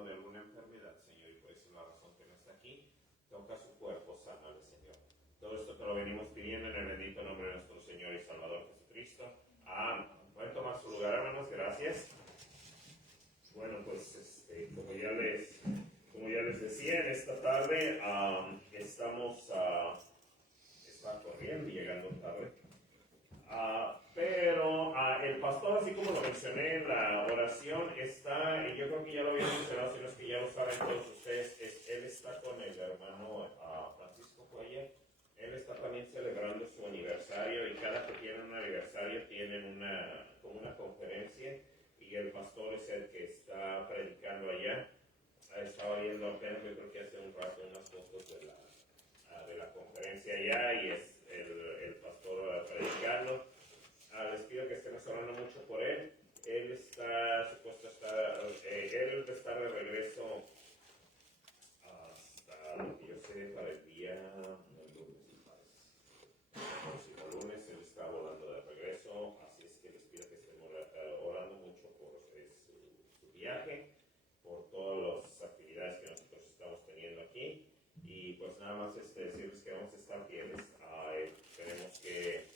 padeciendo de alguna enfermedad, Señor, y por eso es la razón que no está aquí. Toca su cuerpo, sánale, Señor. Todo esto te lo venimos pidiendo en el bendito nombre de nuestro Señor y Salvador Jesucristo. Amén. Pueden tomar su lugar, hermanos, gracias. Bueno, pues como ya les decía, en esta tarde estamos está corriendo y llegando tarde. Pero el pastor, así como lo mencioné en la oración, está, y yo creo que ya lo había mencionado, si no es que ya lo saben todos ustedes, él está con el hermano Francisco Cuellar. Él está también celebrando su aniversario, y cada que tienen un aniversario tienen como una conferencia, y el pastor es el que está predicando allá. Estaba viendo apenas, yo creo que hace un rato, unas fotos de la conferencia allá, y es el pastor predicando. Les pido que estén orando mucho por él. Él está supuesto a estar, él va a estar de regreso hasta lo que yo sé para el día lunes, me parece. El próximo lunes él está volando de regreso, así es que les pido que estén orando mucho por su viaje, por todas las actividades que nosotros estamos teniendo aquí, y pues nada más decirles que vamos a estar fieles. Tenemos que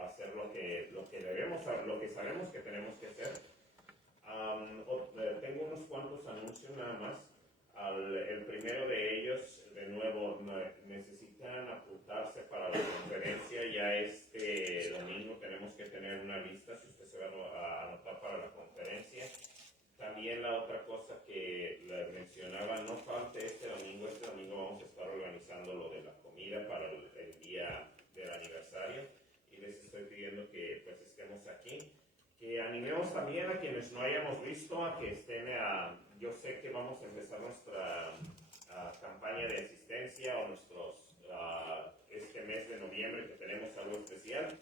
hacer lo que debemos, lo que sabemos que tenemos que hacer. Tengo unos cuantos anuncios nada más. El primero de ellos, de nuevo, necesitan apuntarse para la conferencia. Ya este domingo tenemos que tener una lista, si usted se va a anotar para la conferencia. También la otra cosa que les mencionaba, no falte este domingo vamos a estar organizando lo de la comida para el día del aniversario, y les estoy pidiendo que pues estemos aquí, que animemos también a quienes no hayamos visto a que estén. Yo sé que vamos a empezar nuestra campaña de asistencia, o este mes de noviembre, que tenemos algo especial.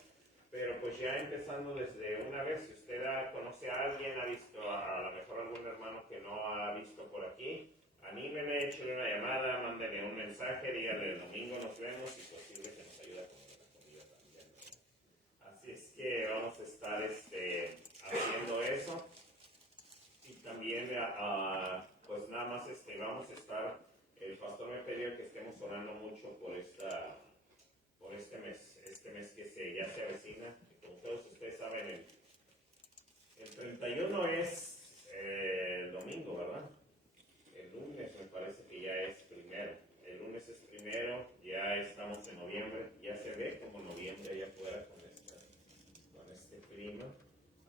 Pero pues ya empezando desde una vez, si usted conoce a alguien, ha visto a lo mejor algún hermano que no ha visto por aquí, anímele, échale una llamada, mándele un mensaje, dígale el domingo nos vemos, y posible que nos ayude a comer la comida también, ¿no? Así es que vamos a estar haciendo eso. Y también pues nada más vamos a estar, el pastor me pidió que estemos orando mucho por este mes que ya se avecina. Como todos ustedes saben, el 31 es el domingo, ¿verdad? El lunes me parece que ya es primero. El lunes es primero, ya estamos en noviembre, ya se ve como noviembre allá afuera con este clima.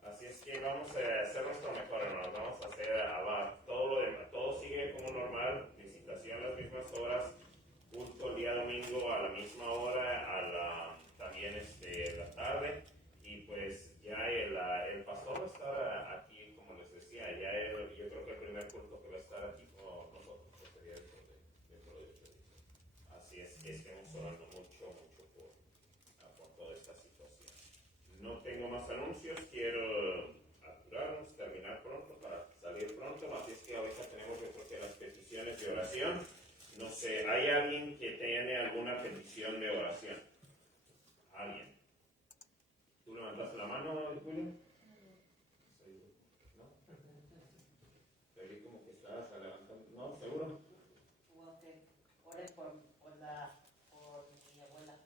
Así es que vamos a hacer nuestro mejor, hermanos. Vamos a hacer todo lo demás. Todo sigue como normal, visitación a las mismas horas, culto el día domingo a la misma hora, también la tarde, y pues ya el pastor va a estar aquí, como les decía, yo creo que el primer culto que va a estar aquí con nosotros pues sería dentro de 8 días. Así es que estemos orando mucho por toda esta situación. No tengo más anuncios, quiero apurarnos, terminar pronto para salir pronto, así es que ahorita tenemos, yo creo que las peticiones de oración. No sé, ¿hay alguien que tiene alguna petición de oración? ¿Alguien? ¿Tú levantaste la mano, Julio? ¿No? Te vi como que estabas levantando. ¿No? ¿Seguro? Ore por mi abuela.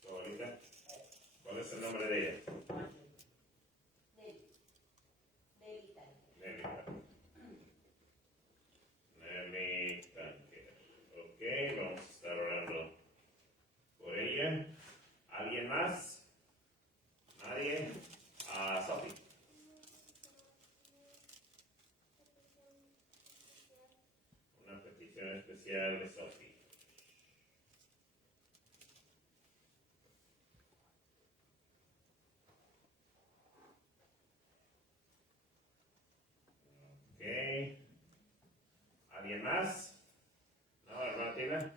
¿Tu abuelita? ¿Cuál es el nombre de ella? Nelly Tanque. Nelly Tanque. Ok, vamos a estar orando por ella. ¿Alguien más? ¿Nadie? Sophie. Una petición especial de Sophie. Ok. ¿Alguien más? ¿No, hermana Tina?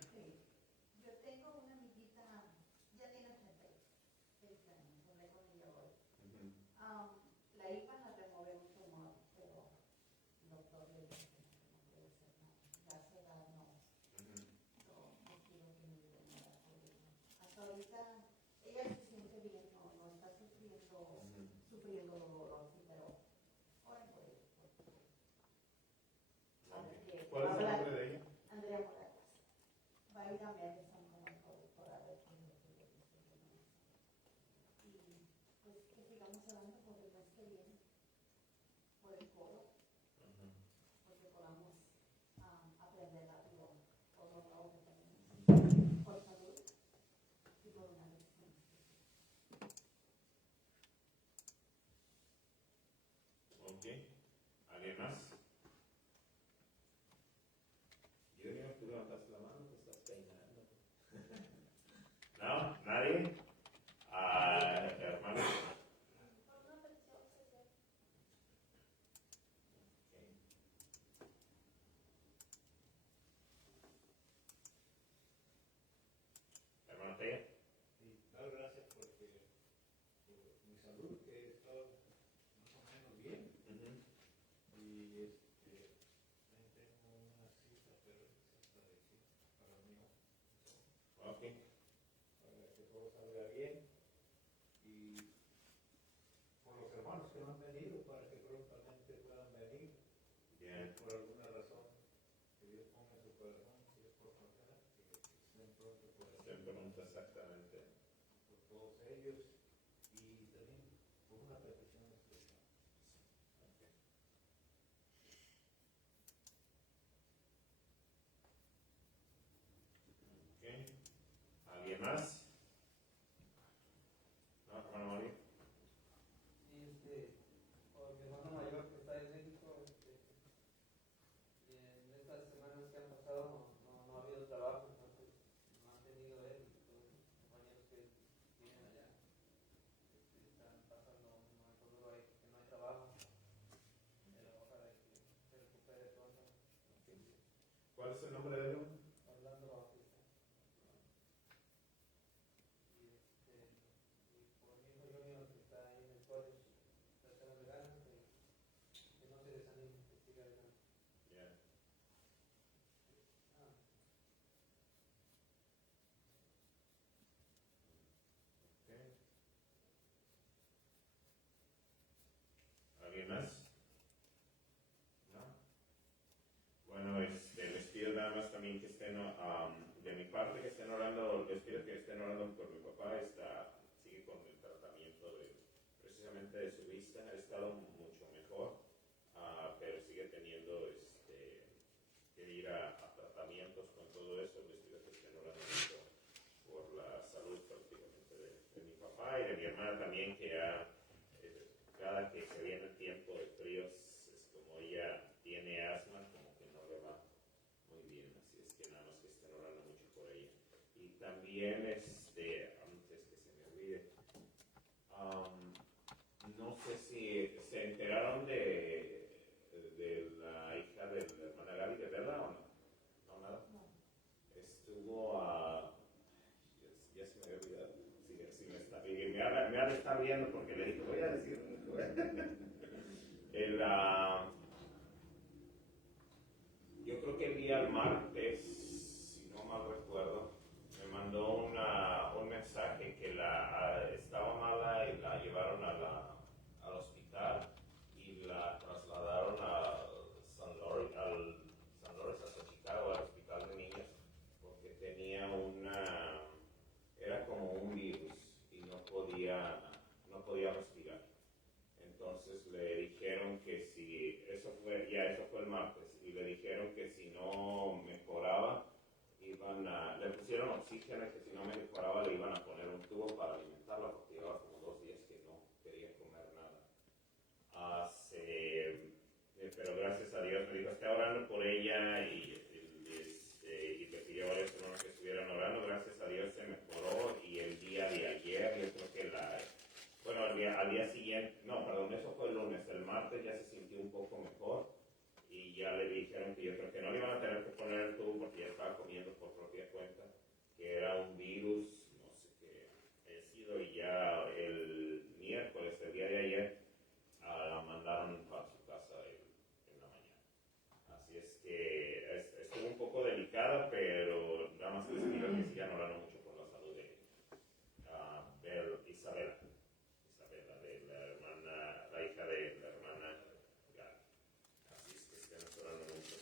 Yo tengo una amiguita, ya tiene 36 años, hablé con ella hoy. La iban a remover un tumor, pero el doctor le dijo que no puede ser nada, ya se da no. ahí también están como el productor a ver qué es lo que le dice que no. Y pues que sigamos hablando por el mes que viene, por el coro, porque podamos aprender algo por lo nuevo que tenemos, por salud y por una lección. Ok. ¿Alguien más? Junior, tú levantaste la mano, te estás peinando. ¿No? ¿Nadie? Hermano. Hermano Tella. Y dar gracias porque por mi salud, que he estado más o menos bien. Y también tengo una cita, pero es hasta de aquí, para mí, Ok. para que todo salga bien. Y por los hermanos que no han venido, para que prontamente puedan venir. Bien. Por alguna razón, que Dios ponga en su corazón, que Dios por pasar, que estén pronto por aquí. Te pregunto exactamente. Por todos ellos y también por una petición especial. Ok. ¿Alguien más? ¿No, hermano Mario? Sí, por mi hermano mayor que está en México, y en estas semanas que han pasado no ha habido trabajo, entonces no han tenido él y todos los compañeros que vienen allá, están pasando un momento duro ahí, que no hay trabajo, pero ojalá que se recupere pronto. ¿Cuál es el nombre de él? Orlando Bautista. Y por mi hijo Junior que está ahí en el college, está echándole ganas, que no se desanime, que siga adelante. Yeah. Ah. Okay. ¿Alguien más? ¿No? Bueno, les pido nada más también que estén, de mi parte, que estén orando, les pido que estén orando por mi papá, sigue con el tratamiento precisamente de su vista, ha estado mucho mejor, pero sigue teniendo que ir a tratamientos con todo eso, les pido que estén orando mucho por la salud prácticamente de mi papá y de mi hermana también, que cada que se viene el tiempo de fríos, es como ella tiene asma, como que no le va muy bien, así es que nada más que estén orando mucho por ella. Y también, antes que se me olvide, no sé si se enteraron de la hija de la hermana Gaby, ¿de verdad o no? ¿No, nada? No. Estuvo ya se me había olvidado, si me está, y me ha de estar viendo porque le dije, voy a decir, yo creo que el día martes, si no mal recuerdo, me mandó un mensaje que estaba mala y la llevaron al hospital y la trasladaron al San Lorenzo, hasta Chicago, al hospital de niños, porque tenía era como un virus y no podía respirar. Entonces le dijeron que eso fue el martes, y le dijeron que si no mejoraba, le pusieron oxígeno, y que si no mejoraba le iban a poner un tubo para alimentarla, porque llevaba como 2 días que no quería comer nada. Pero gracias a Dios me dijo, está orando por ella, y le pidió a varios hermanos que estuvieran orando. Gracias a Dios se mejoró, y el día de ayer, yo creo que al día siguiente, no, perdón, eso fue el lunes, el martes ya se sintió un poco mejor, y ya le dijeron que yo creo que no le iban a tener que poner el tubo porque ya estaba comiendo por propia cuenta, que era un virus, no sé qué ha sido, y ya el miércoles, el día de ayer, la mandaron para su casa en la mañana. Así es que estuvo un poco delicada, pero nada más les pido que sigan orando mucho por la salud de Isabela, de la hija de la hermana Gaby. Así es que estén orando mucho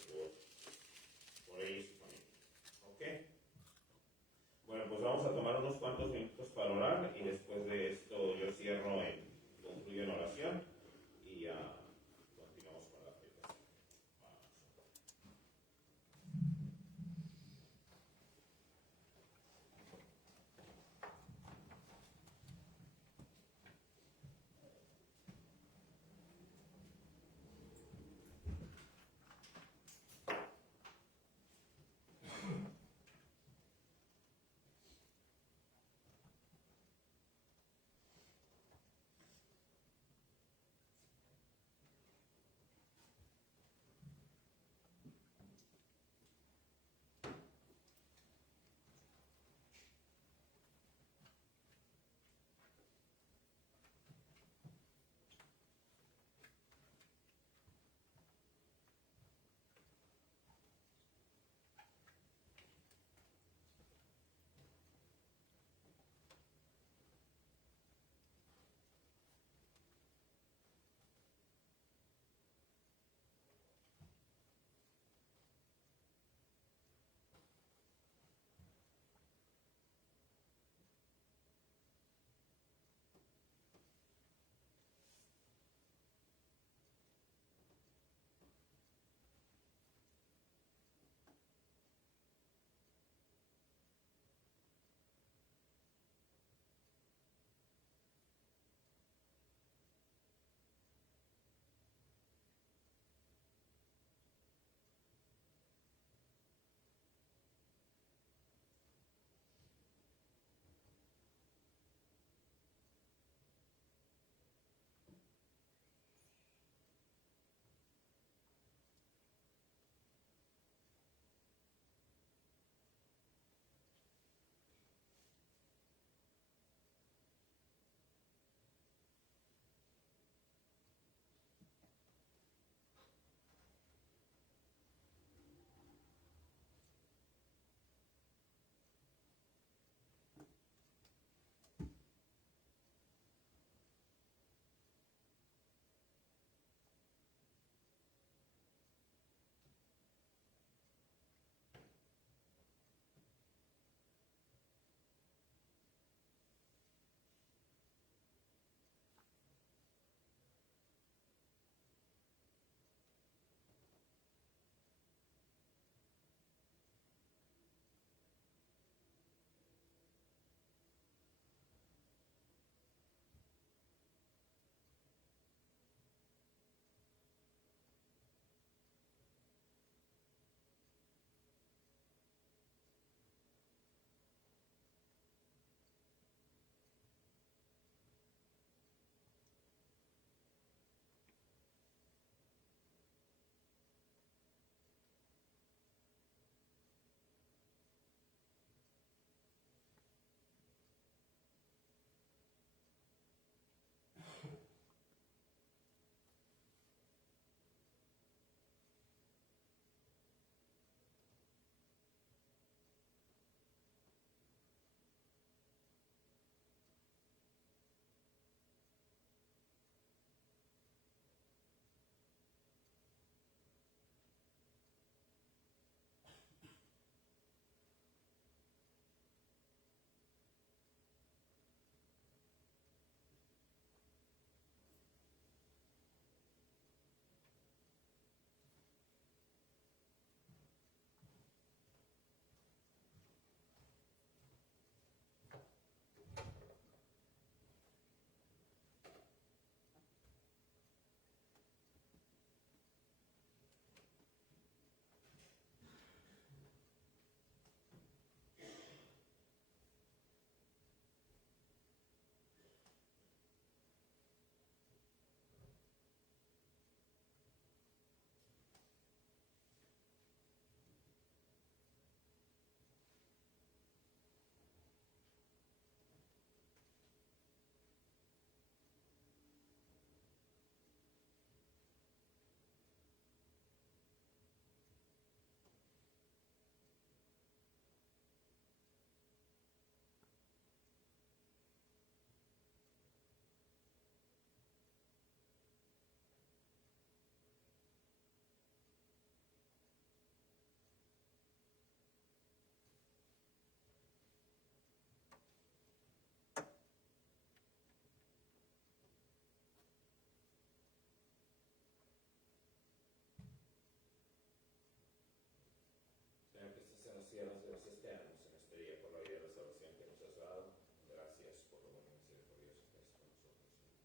demasiadas veces te damos en este día por la vida de la salvación que nos has dado. Gracias por lo bueno y misericordioso que es con nosotros, Señor.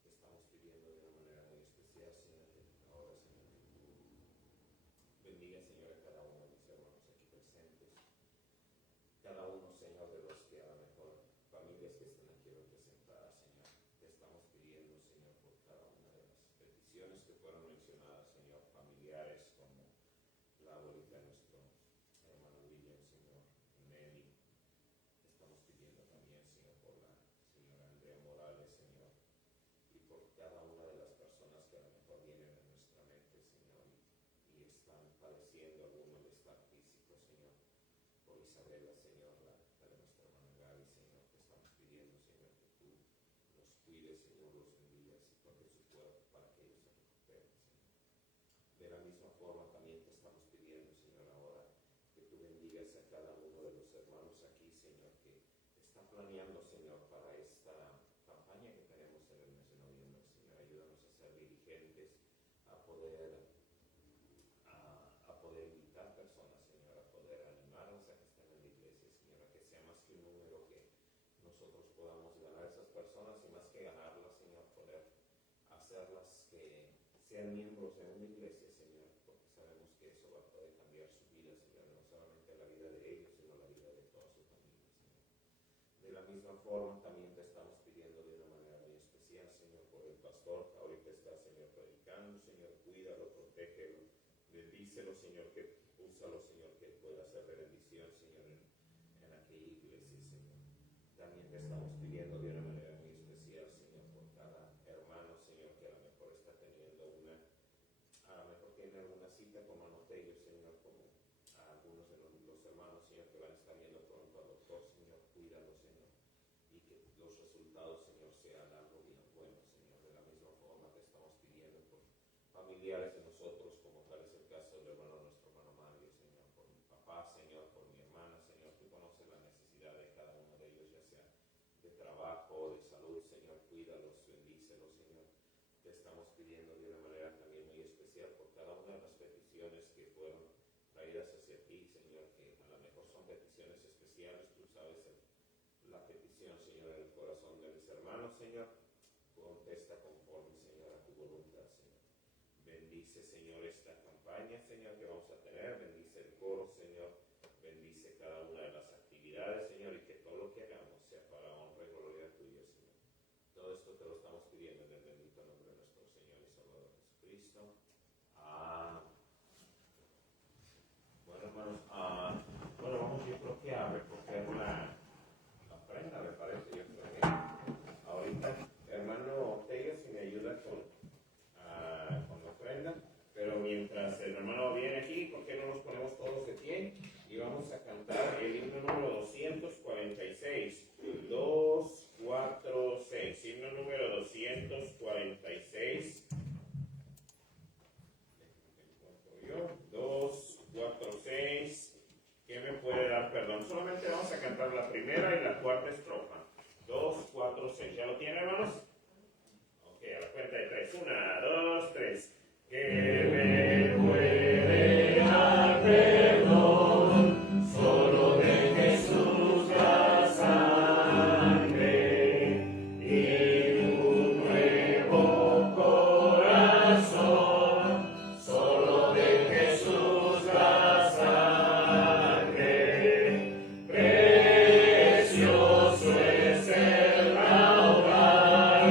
Te estamos pidiendo de una manera muy especial, Señor, que ahora, Señor, que tú bendiga, Señor, a cada uno de mis hermanos aquí presentes. Cada uno, Señor, de los que a lo mejor familias que están aquí representadas, Señor. Te estamos pidiendo, Señor, por cada una de las peticiones que fueron mencionadas, Señor, familiares como la abuelita de nuestro hermano William, Señor, Nelly. Estamos pidiendo también, Señor, por la señora Andrea Morales, Señor, y por cada una de las personas que a lo mejor vienen a nuestra mente, Señor, y están padeciendo algún malestar físico, Señor. Por Isabela, Señor, la de nuestra hermana Gaby, Señor, te estamos pidiendo, Señor, que tú los cuides, Señor, los bendigas y toques su cuerpo para que ellos se recuperen, Señor. De la misma forma también te estamos pidiendo, Señor, ahora que tú bendigas a cada uno de los hermanos aquí, Señor, que están planeando, Señor, para esta campaña que tenemos en el mes de noviembre, Señor. Ayúdanos a ser diligentes, a poder invitar personas, Señor, a poder animarlas a que estén en la iglesia, Señor, a que sea más que un número que nosotros podamos ganar a esas personas y más que ganarlas, Señor, poder hacerlas que sean miembros de una iglesia, Señor, porque sabemos que eso va a poder cambiar su vida, Señor, no solamente la vida de ellos, sino la vida de toda su familia, Señor. De la misma forma, también te estamos pidiendo de una manera muy especial, Señor, por el pastor que ahorita está, Señor, predicando, Señor, cuídalo, protégelo, bendícelo, Señor, que úsalo, Señor, que pueda ser de bendición, Señor, en aquella iglesia, Señor. También te estamos pidiendo de una manera muy especial, Señor, por cada hermano, Señor, que a lo mejor está teniendo a lo mejor tiene alguna cita con Manotello, Señor, como a algunos de los hermanos, Señor, que van a estar yendo pronto al doctor, Señor, cuídalo, Señor, y que los resultados, Señor, sean algo bien bueno, Señor. De la misma forma te estamos pidiendo por familiares de nosotros, como tal es el caso del hermano, nuestro hermano Mario, Señor, por mi papá, Señor, por mi hermana, Señor. Tú conoces la necesidad de cada uno de ellos, ya sea de trabajo, de salud, Señor. Cuídalos, bendícelos, Señor. Te estamos pidiendo de una manera también muy especial por cada una de las peticiones que fueron traídas hacia ti, Señor, que a lo mejor son peticiones especiales. Tú sabes la petición, Señor, en el corazón de mis hermanos, Señor. Contesta conforme, Señor, a tu voluntad, Señor. Bendice, Señor, esta campaña, Señor, que vamos a tener. Bendice el coro, Señor. Bendice cada una de las actividades, Señor, y que todo lo que hagamos sea para honra y gloria tuya, Señor. Todo esto te lo estamos pidiendo en el bendito nombre de nuestro Señor y Salvador Jesucristo. Amén. Bueno, hermanos, vamos yo creo que a recoger la prenda, me parece. Yo creo que ahorita, hermano Ortega, si me ayuda con la prenda, pero mientras el hermano viene aquí, ¿por qué no nos ponemos todos de pie? Y vamos a cantar el himno número 246. 246. Himno número 246. 246. ¿Qué me puede dar perdón? Solamente vamos a cantar la primera y la cuarta estrofa. 246. ¿Ya lo tienen, hermanos? Ok, a la cuenta de 3. 1, 2, 3. Que me puede dar perdón, solo de Jesús la sangre y un nuevo corazón, solo de Jesús la sangre. Precioso es el caudal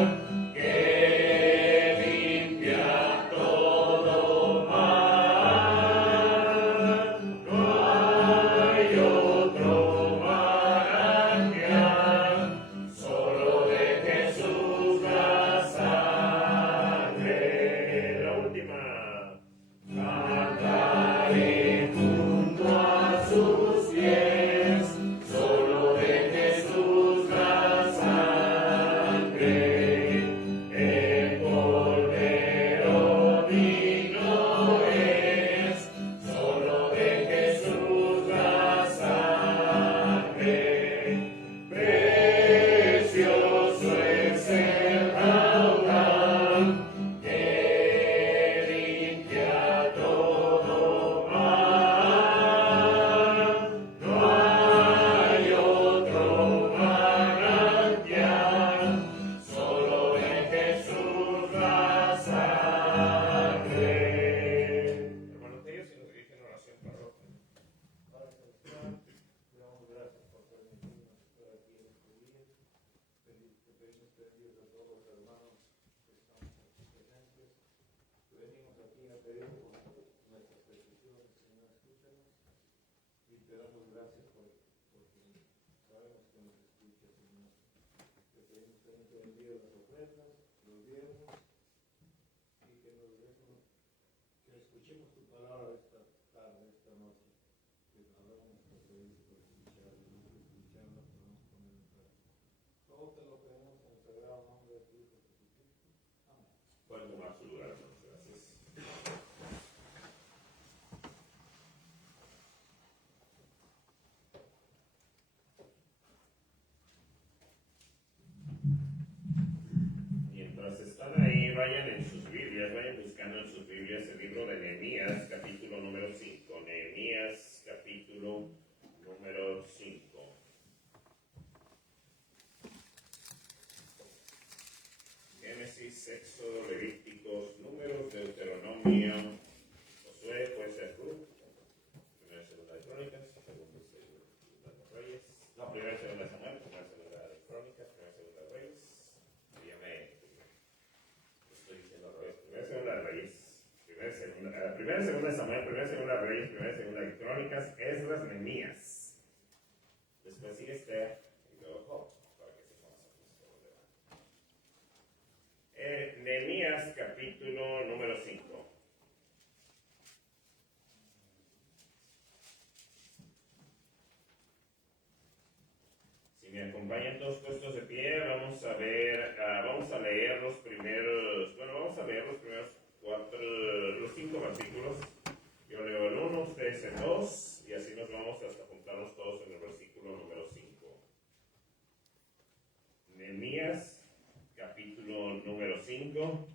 ofrendas los viernes y que nos dejen, que escuchemos tu palabra esta tarde, esta noche, que hablamos nuestro servicio por escucharla, y no escucharla podemos poner en práctica. Todo te lo pedimos en el sagrado nombre de tu Hijo Jesucristo. Amén. Pueden tomar su lugar, hermanos. Gracias. Mientras están ahí, vayan en sus Biblias, vayan buscando en sus Biblias el libro de Nehemías, capítulo número 5. Nehemías, capítulo número 5. Génesis, Éxodo, Levíticos, Números, Deuteronomio, Josué, puede ser Ruth, primera y segunda de Crónicas, segunda y segunda de Reyes, no, primera y segunda de Samuel, primera y segunda de Crónicas, primera y segunda de Reyes, estoy diciendo al revés, primera y segunda de Reyes, primera y segunda de Samuel, primera y segunda de Reyes, primera y segunda de Crónicas, Esdras, Nehemías, después sigue Esther y luego Job, para que sepamos aquí por dónde va. Nehemías capítulo número 5. Si me acompañan todos puestos de pie, vamos a leer los primeros 5 versículos. Yo leo el 1, ustedes el 2, y así nos vamos hasta juntarnos todos en el versículo número 5. Nehemías capítulo número 5,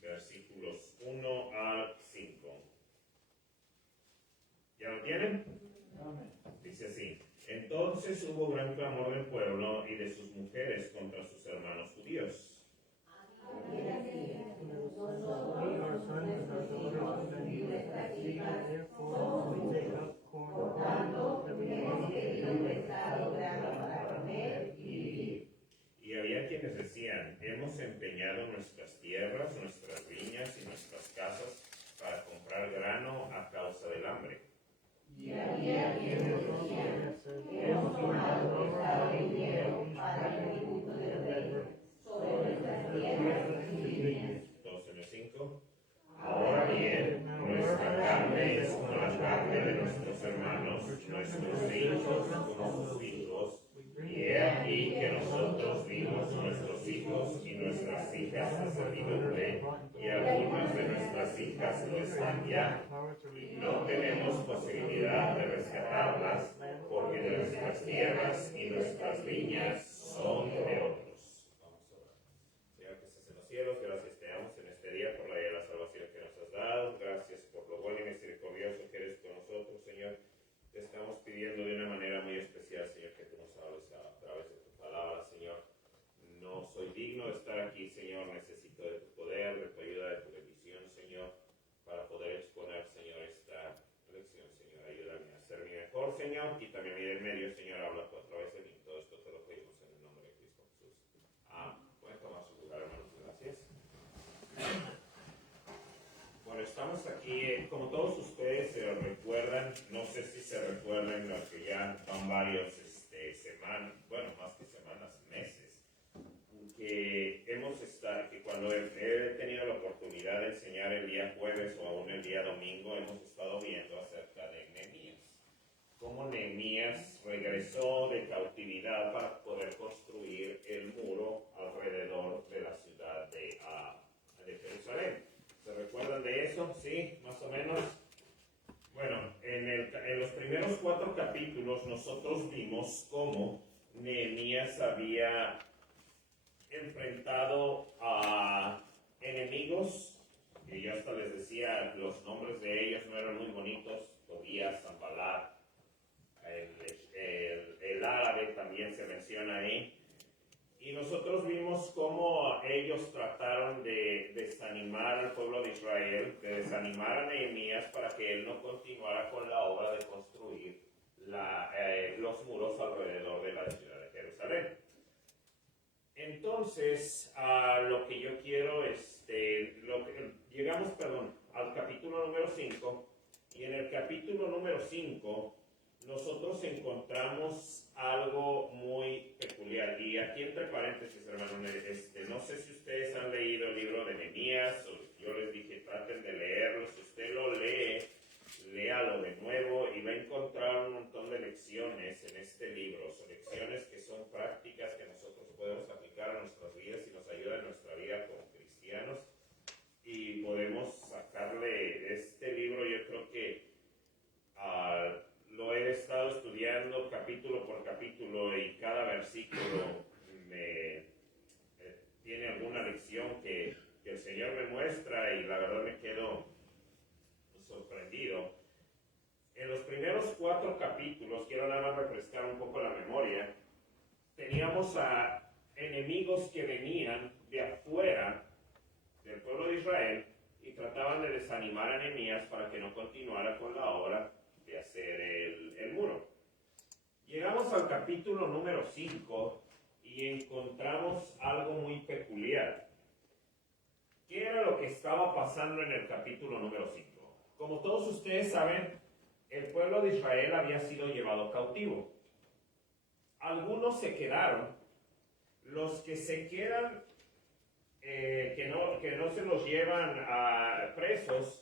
versículos 1 al 5. ¿Ya lo tienen? Dice así: entonces hubo gran clamor del pueblo y de sus mujeres contra sus hermanos judíos. Y había quienes decían: hemos empeñado nuestras tierras, nuestras viñas y nuestras casas para comprar grano a causa del hambre. Y había quienes decían: hemos tomado prestado dinero para el tributo del rey sobre nuestras tierras y viñas. 12:5. Ahora bien, nuestra carne es como la carne de nuestros hermanos, nuestros hijos como sus hijos, y he aquí que nosotros dimos nuestros hijos y nuestras hijas a servidumbre, y algunas de nuestras hijas lo están ya, y no tenemos posibilidad de rescatarlas, porque nuestras tierras y nuestras viñas son de otros. Vamos a orar. Señor que estás en los cielos, gracias te damos en este día por la salvación que nos has dado. Gracias por lo bueno y misericordioso que eres con nosotros, Señor. Te estamos pidiendo de una manera muy especial, Señor, que tú nos hables a través de tu palabra, Señor. No soy digno de estar aquí, Señor. Necesito de tu poder, de tu ayuda, de tu bendición, Señor, para poder exponer, Señor, esta lección, Señor. Ayúdame a ser mi mejor, Señor. Quítame a mí del medio, Señor. Habla tú a través de mí. Todo esto te lo pedimos en el nombre de Cristo Jesús. Pueden tomar su lugar, hermanos. Gracias. Bueno, estamos aquí, como todos ustedes se recuerdan, no sé si se recuerdan, los que ya van varios semanas, bueno, más que semanas, meses, que hemos estado, que cuando he tenido la oportunidad de enseñar el día jueves o aún el día domingo, hemos estado viendo acerca de Nehemías. Cómo Nehemías regresó de cautividad para poder construir el muro alrededor de la ciudad de Jerusalén. ¿Se recuerdan de eso? ¿Sí? Más o menos. Bueno, en los primeros 4 capítulos nosotros vimos cómo Nehemías había enfrentado a enemigos, que yo hasta les decía, los nombres de ellos no eran muy bonitos: Tobías, Sanballat, el árabe también se menciona ahí. Y nosotros vimos cómo ellos trataron de desanimar al pueblo de Israel, de desanimar a Nehemías para que él no continuara con la obra de construir los muros alrededor de la ciudad de Jerusalén. Entonces, lo que yo quiero, llegamos al capítulo número 5, y en el capítulo número 5 nosotros encontramos algo muy peculiar. Y aquí entre paréntesis, hermano, no sé si ustedes han leído el libro de Nehemías, o yo les dije, traten de leerlo. Si usted lo lee, léalo de nuevo y va a encontrar un montón de lecciones en este libro. Son lecciones que son prácticas que nosotros podemos aplicar a nuestras vidas y nos ayudan en nuestra vida como cristianos. Y podemos sacarle este libro, yo creo que lo he estado estudiando capítulo por capítulo y cada versículo tiene alguna lección que el Señor me muestra y la verdad me quedo sorprendido. En los primeros 4 capítulos, quiero nada más refrescar un poco la memoria, teníamos a enemigos que venían de afuera del pueblo de Israel y trataban de desanimar a Nehemías para que no continuara con la obra de hacer el muro. Llegamos al capítulo número 5 y encontramos algo muy peculiar. ¿Qué era lo que estaba pasando en el capítulo número 5? Como todos ustedes saben, el pueblo de Israel había sido llevado cautivo. Algunos se quedaron. Los que se quedan, que no se los llevan a presos,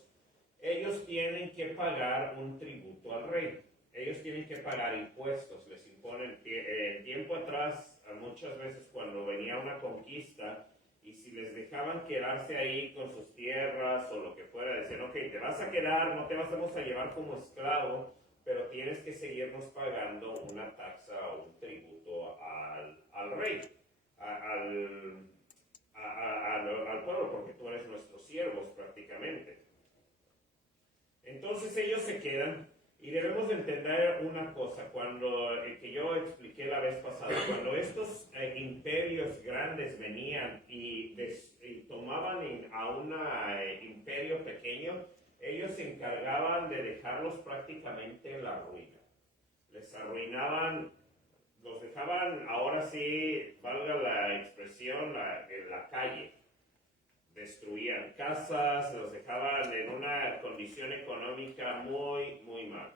ellos tienen que pagar un tributo al rey. Ellos tienen que pagar impuestos, les imponen. Tiempo atrás, muchas veces cuando venía una conquista, y si les dejaban quedarse ahí con sus tierras o lo que fuera, decían, ok, te vas a quedar, no te vamos a llevar como esclavo, pero tienes que seguirnos pagando una taxa o un tributo al rey, al pueblo, porque tú eres nuestros siervos prácticamente. Entonces ellos se quedan. Y debemos de entender una cosa, cuando que yo expliqué la vez pasada, cuando estos imperios grandes venían y tomaban a un imperio pequeño, ellos se encargaban de dejarlos prácticamente en la ruina. Les arruinaban, los dejaban, ahora sí, valga la expresión, en la calle. Destruían casas, los dejaban en una condición económica muy, muy mal.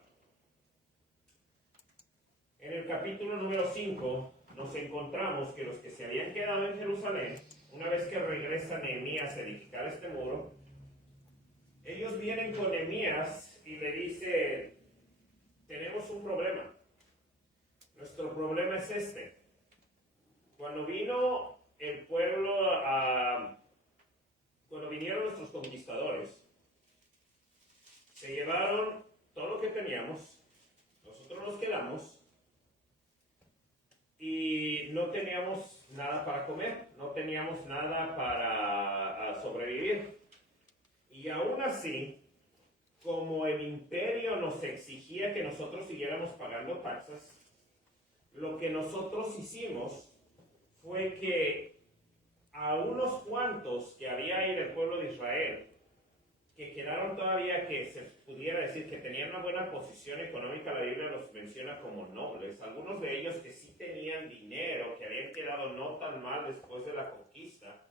En el capítulo número 5 nos encontramos que los que se habían quedado en Jerusalén, una vez que regresa Nehemías a edificar este muro, ellos vienen con Nehemías y le dicen, tenemos un problema. Nuestro problema es este. Cuando vino el pueblo cuando vinieron nuestros conquistadores, se llevaron todo lo que teníamos, nosotros nos quedamos y no teníamos nada para comer, no teníamos nada para sobrevivir. Y aún así, como el imperio nos exigía que nosotros siguiéramos pagando taxas, lo que nosotros hicimos fue que a unos cuantos que había ahí del pueblo de Israel, que quedaron todavía, que se pudiera decir que tenían una buena posición económica, la Biblia los menciona como nobles, algunos de ellos que sí tenían dinero, que habían quedado no tan mal después de la conquista,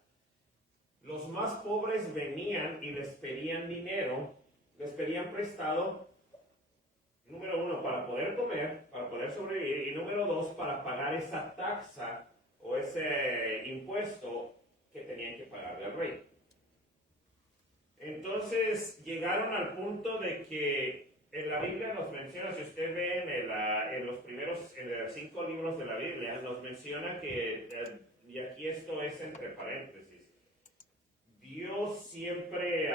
los más pobres venían y les pedían dinero, les pedían prestado, número 1, para poder comer, para poder sobrevivir, y número 2, para pagar esa taxa o ese impuesto que tenían que pagarle al rey. Entonces llegaron al punto de que en la Biblia nos menciona, si usted ve en los primeros 5 libros de la Biblia, nos menciona que, y aquí esto es entre paréntesis, Dios siempre,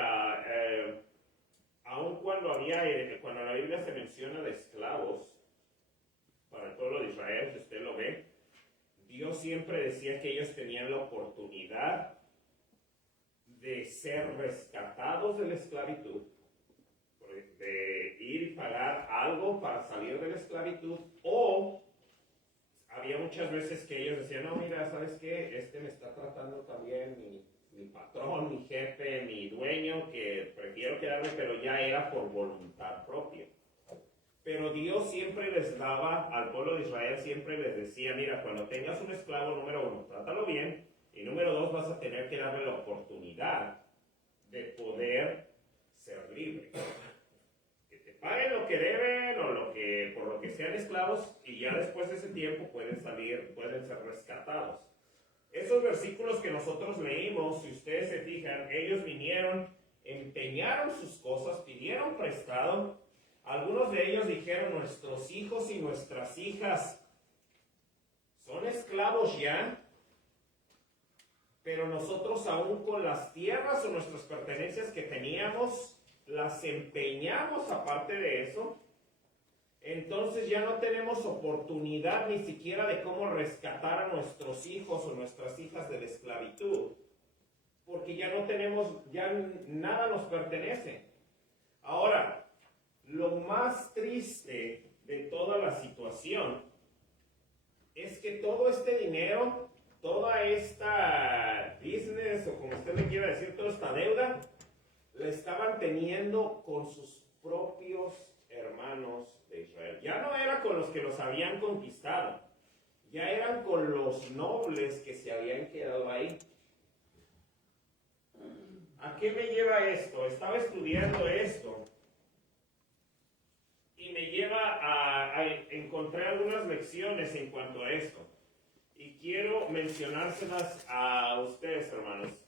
aun cuando la Biblia se menciona de esclavos para el pueblo de Israel, si usted lo ve, Dios siempre decía que ellos tenían la oportunidad de ser rescatados de la esclavitud, de ir y pagar algo para salir de la esclavitud, o había muchas veces que ellos decían, no, mira, ¿sabes qué? Me está tratando también mi patrón, mi jefe, mi dueño, que prefiero quedarme, pero ya era por voluntad propia. Pero Dios siempre les daba, al pueblo de Israel siempre les decía, mira, cuando tengas un esclavo, número 1, trátalo bien, y número 2, vas a tener que darle la oportunidad de poder ser libre. Que te paguen lo que deben o por lo que sean esclavos y ya después de ese tiempo pueden salir, pueden ser rescatados. Esos versículos que nosotros leímos, si ustedes se fijan, ellos vinieron, empeñaron sus cosas, pidieron prestado. Algunos de ellos dijeron, nuestros hijos y nuestras hijas son esclavos ya, pero nosotros aún con las tierras o nuestras pertenencias que teníamos, las empeñamos aparte de eso. Entonces ya no tenemos oportunidad ni siquiera de cómo rescatar a nuestros hijos o nuestras hijas de la esclavitud, porque ya no tenemos, ya nada nos pertenece. Ahora, lo más triste de toda la situación es que todo este dinero, toda esta business, o como usted le quiera decir, toda esta deuda, la estaban teniendo con sus propios hermanos de Israel. Ya no era con los que los habían conquistado, ya eran con los nobles que se habían quedado ahí. ¿A qué me lleva esto? Estaba estudiando esto y me lleva a encontrar algunas lecciones en cuanto a esto. Y quiero mencionárselas a ustedes, hermanos.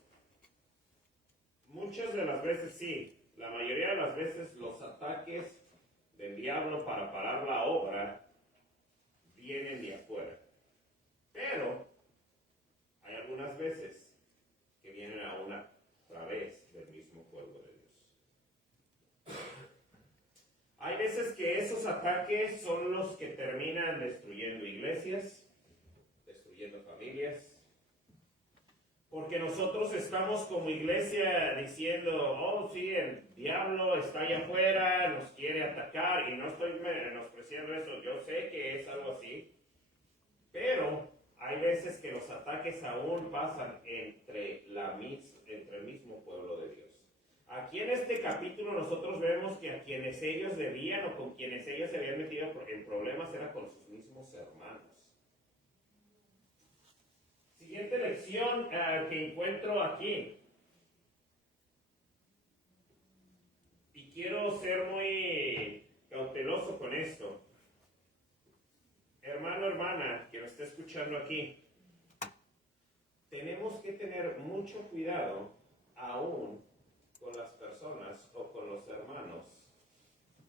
Muchas de las veces sí, la mayoría de las veces los ataques del diablo para parar la obra vienen de afuera. Pero hay algunas veces que vienen aún a través del mismo pueblo de Dios. Hay veces que esos ataques son los que terminan destruyendo iglesias, destruyendo familias, porque nosotros estamos como iglesia diciendo, oh sí, el diablo está allá afuera, nos quiere atacar, y no estoy menospreciando eso, yo sé que es algo así, pero hay veces que los ataques aún pasan entre el mismo pueblo de Dios. Aquí en este capítulo nosotros vemos que a quienes ellos debían o con quienes ellos se habían metido en problemas era con sus mismos hermanos. Siguiente lección que encuentro aquí. Y quiero ser muy cauteloso con esto. Hermano, hermana, que me está escuchando aquí, tenemos que tener mucho cuidado aún con las personas o con los hermanos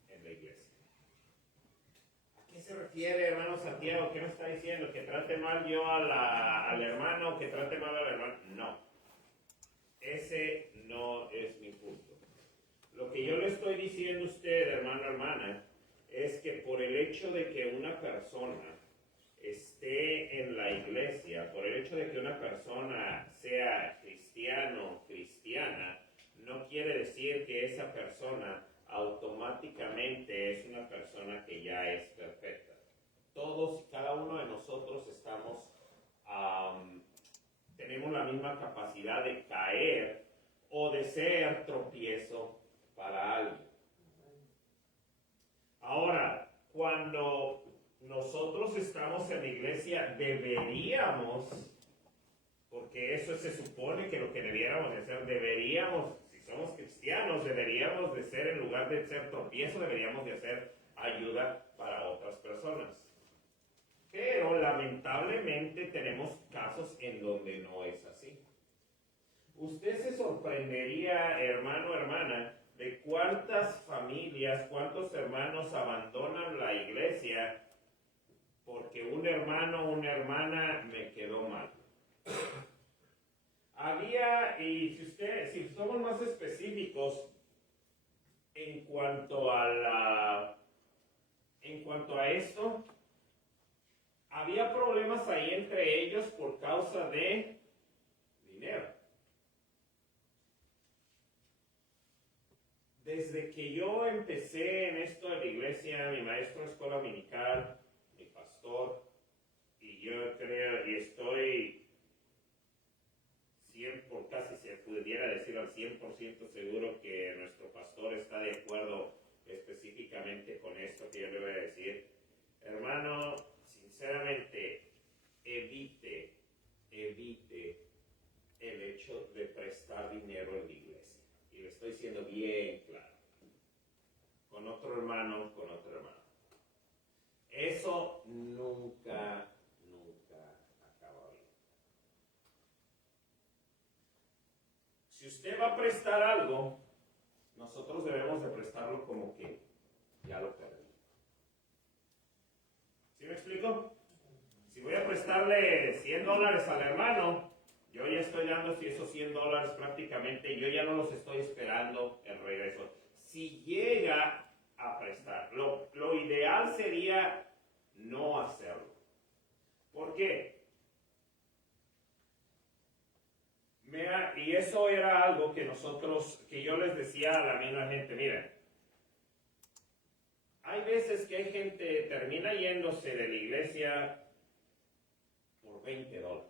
en la iglesia. ¿A qué se refiere, hermano Santiago? ¿Qué nos está diciendo? ¿Que trate mal yo al hermano? ¿Que trate mal al hermano? No. Ese no es mi punto. Lo que yo le estoy diciendo a usted, hermano, hermana, es que por el hecho de que una persona esté en la iglesia, por el hecho de que una persona sea cristiano o cristiana, no quiere decir que esa persona automáticamente es una persona que ya es perfecta. Todos y cada uno de nosotros tenemos la misma capacidad de caer o de ser tropiezo para alguien. Ahora, cuando nosotros estamos en la iglesia, deberíamos, porque eso se supone que lo que debiéramos de hacer, deberíamos, si somos cristianos, deberíamos de ser, en lugar de ser tropiezo, deberíamos de hacer ayuda para otras personas. Pero lamentablemente tenemos casos en donde no es así. Usted se sorprendería, hermano, hermana, de cuántas familias, cuántos hermanos abandonan la iglesia porque un hermano o una hermana me quedó mal. Si somos más específicos en cuanto a esto, había problemas ahí entre ellos por causa de dinero. Desde que yo empecé en esto de la iglesia, mi maestro de escuela dominical, mi pastor, y yo creo y estoy casi se pudiera decir al 100% seguro que nuestro pastor está de acuerdo específicamente con esto que yo le voy a decir. Hermano, sinceramente, evite el hecho de prestar dinero en la iglesia. Y lo estoy diciendo bien claro. Con otro hermano, con otro hermano. Eso nunca acaba bien. Si usted va a prestar algo, nosotros debemos de prestarlo como que ya lo perdí. ¿Sí me explico? Si voy a prestarle $100 al hermano, yo ya estoy dando esos $100 prácticamente, yo ya no los estoy esperando el regreso. Si llega a prestar, lo ideal sería no hacerlo. ¿Por qué? Y eso era algo que yo les decía a la misma gente, miren, hay veces que hay gente que termina yéndose de la iglesia por $20.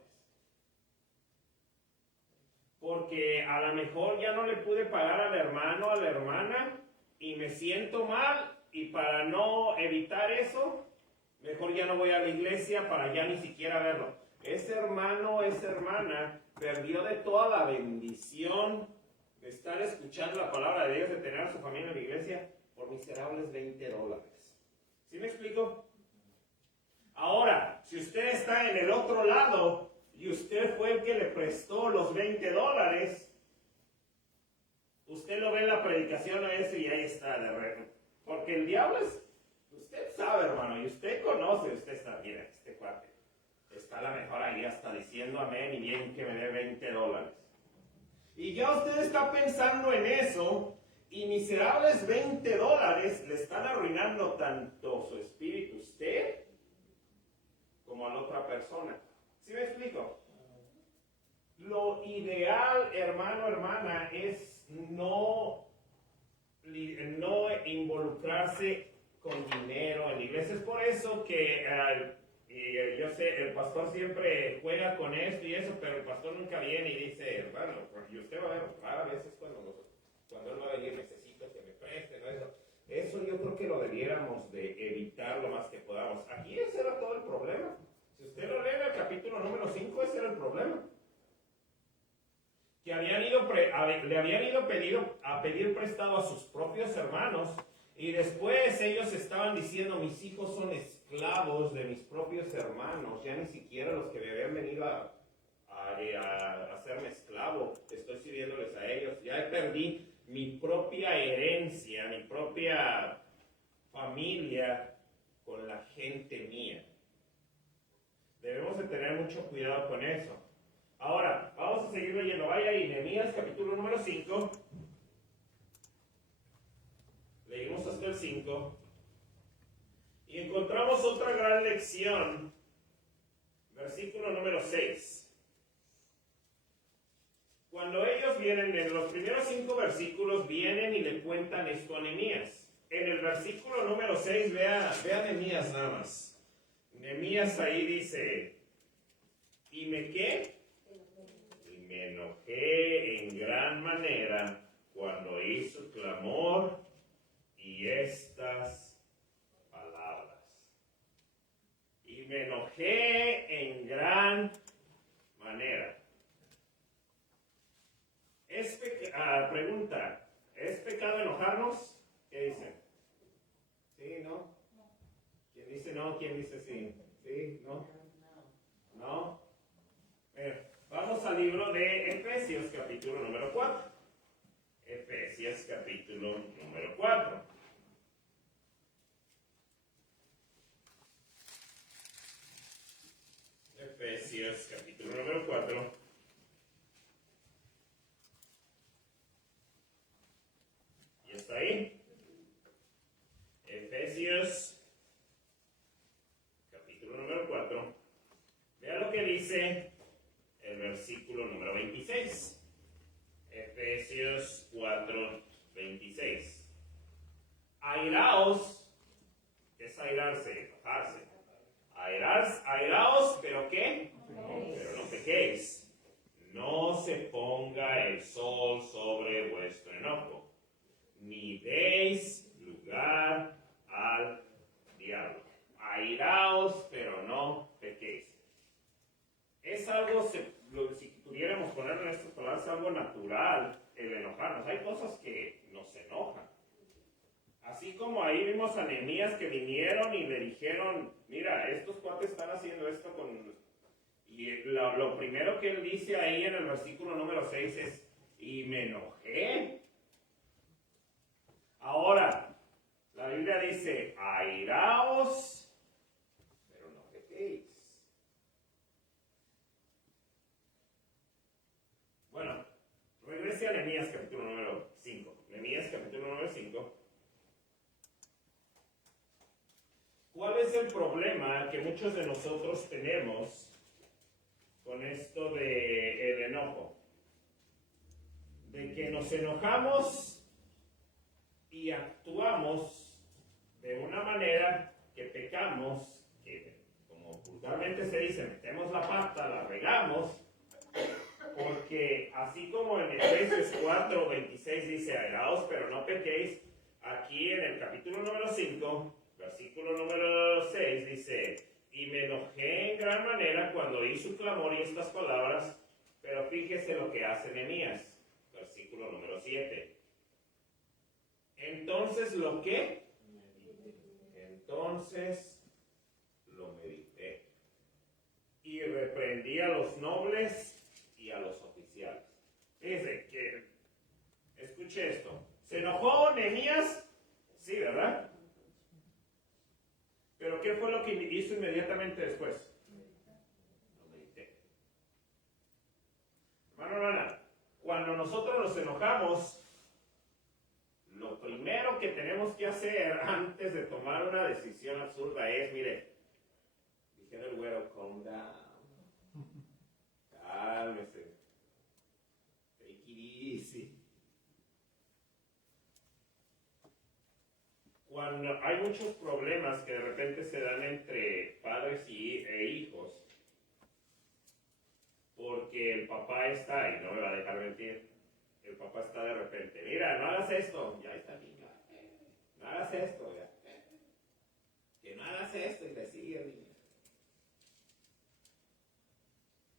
Porque a lo mejor ya no le pude pagar al hermano, a la hermana, y me siento mal, y para no evitar eso, mejor ya no voy a la iglesia para ya ni siquiera verlo. Ese hermano, esa hermana, perdió de toda la bendición de estar escuchando la palabra de Dios, de tener a su familia en la iglesia, por miserables $20. ¿Sí me explico? Ahora, si usted está en el otro lado y usted fue el que le prestó los $20, usted lo ve en la predicación a ese y ahí está de repente. Porque el diablo usted sabe, hermano, y usted conoce, usted está, mira, este cuate está a la mejor ahí hasta diciendo amén y bien que me dé $20. Y ya usted está pensando en eso y miserables $20 le están arruinando tanto su espíritu usted como a la otra persona. ¿Sí me explico? Lo ideal, hermano, hermana, es no involucrarse con dinero en la iglesia. Es por eso que yo sé, el pastor siempre juega con esto y eso, pero el pastor nunca viene y dice, hermano, y usted va a ver raras veces cuando él va a venir, necesito que me presten, ¿no? Eso yo creo que lo debiéramos de evitar lo más que podamos. Aquí ese era todo el problema. Si usted lo lee en el capítulo número 5, ese era el problema. Que le habían ido a pedir prestado a sus propios hermanos, y después ellos estaban diciendo, mis hijos son esclavos de mis propios hermanos, ya ni siquiera los que me habían venido a hacerme esclavo, estoy sirviéndoles a ellos, ya perdí mi propia herencia, mi propia familia con la gente mía. Debemos de tener mucho cuidado con eso. Ahora, vamos a seguir leyendo. Vaya ahí, Nehemías capítulo número 5. Leímos hasta el 5. Y encontramos otra gran lección. Versículo número 6. Cuando ellos vienen, en los primeros 5 versículos, vienen y le cuentan esto a Nehemías. En el versículo número 6, vea Nehemías nada más. Nehemías ahí dice, ¿y me qué? Y me enojé en gran manera cuando oí su clamor y estas palabras. Y me enojé en gran manera. Pregunta, ¿es pecado enojarnos? ¿Qué dicen? ¿Sí, no? ¿Quién dice no? ¿Quién dice sí? ¿Sí? ¿No? ¿No? Vamos al libro de Efesios, capítulo número 4. Efesios, capítulo número 4. Efesios, capítulo número 4. ¿Y está ahí? Efesios, capítulo número 4. Vea lo que dice el versículo número 26. Efesios 4, 26. Airaos, ¿qué es airarse? Enojarse. Airaos, ¿pero qué? Pero no pequéis. No se ponga el sol sobre vuestro enojo, ni deis lugar al diablo. Airaos, pero no pequéis. Es algo, si pudiéramos ponerlo en estas palabras, algo natural el enojarnos. Hay cosas que nos enojan. Así como ahí vimos a Nehemías que vinieron y le dijeron, mira, estos cuates están haciendo esto con... Y lo primero que él dice ahí en el versículo número 6 es, y me enojé. Ahora, la Biblia dice, airaos, pero no pequéis. Bueno, regrese a Nehemías capítulo número 5. Nehemías capítulo número 5. ¿Cuál es el problema que muchos de nosotros tenemos con esto de el enojo? De que nos enojamos y actuamos de una manera que pecamos, que como vulgarmente se dice, metemos la pata, la regamos, porque así como en Efesios 4:26 dice, airaos pero no pequéis, aquí en el capítulo número 5, versículo número 6 dice, y me enojé en gran manera cuando oí su clamor y estas palabras, pero fíjese lo que hace Nehemías, versículo número 7. Entonces lo que, entonces lo medité y reprendí a los nobles y a los oficiales. Fíjese que, escuche esto, ¿se enojó Nehemías? Sí, ¿verdad? Pero ¿qué fue lo que hizo inmediatamente después? Lo medité. Hermano, cuando nosotros nos enojamos, lo primero que tenemos que hacer antes de tomar una decisión absurda es, mire, dijera el güero, calm down, cálmese, take it easy. Cuando hay muchos problemas que de repente se dan entre padres e hijos, porque el papá está, y no me va a dejar mentir, el papá está de repente, mira, no hagas esto, ya está bien, no hagas esto, ya, que no hagas esto, y le sigue, niña.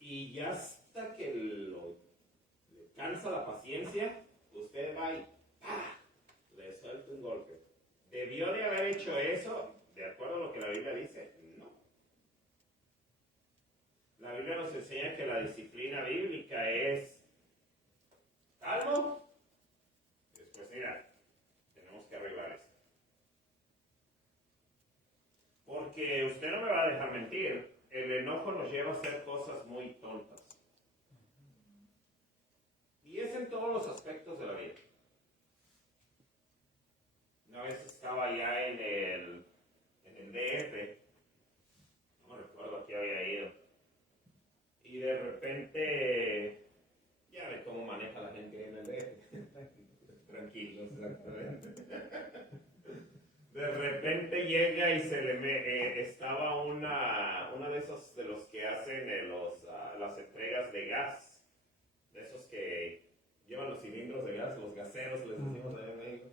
Y ya hasta que le cansa la paciencia, usted va y ¡pah! Le suelta un golpe. ¿Debió de haber hecho eso de acuerdo a lo que la Biblia dice? No. La Biblia nos enseña que la disciplina bíblica es calmo. Después, mira, tenemos que arreglar esto. Porque usted no me va a dejar mentir, el enojo nos lleva a hacer cosas muy tontas. Y es en todos los aspectos de la vida. Una vez estaba ya en el DF, no recuerdo a qué había ido, y de repente, ya ve cómo maneja la gente en el DF, tranquilos, exactamente. De repente llega y estaba una de esos de los que hacen las entregas de gas, de esos que llevan los cilindros de gas, los gaseros, les decimos allá en México.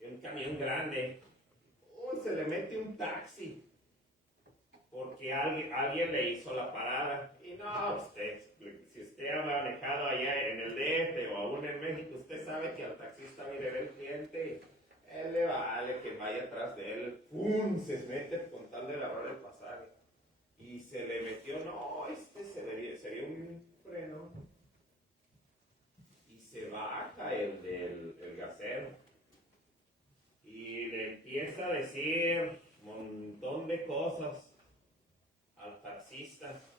Un camión grande, se le mete un taxi, porque alguien le hizo la parada, y no, si usted ha manejado allá en el DF o aún en México, usted sabe que al taxista, mire, ve el cliente, él le vale que vaya atrás de él, ¡pum!, se mete con tal de agarrar el pasaje, y se le metió, se dio un freno, y se baja el gasero, y le empieza a decir un montón de cosas al taxista.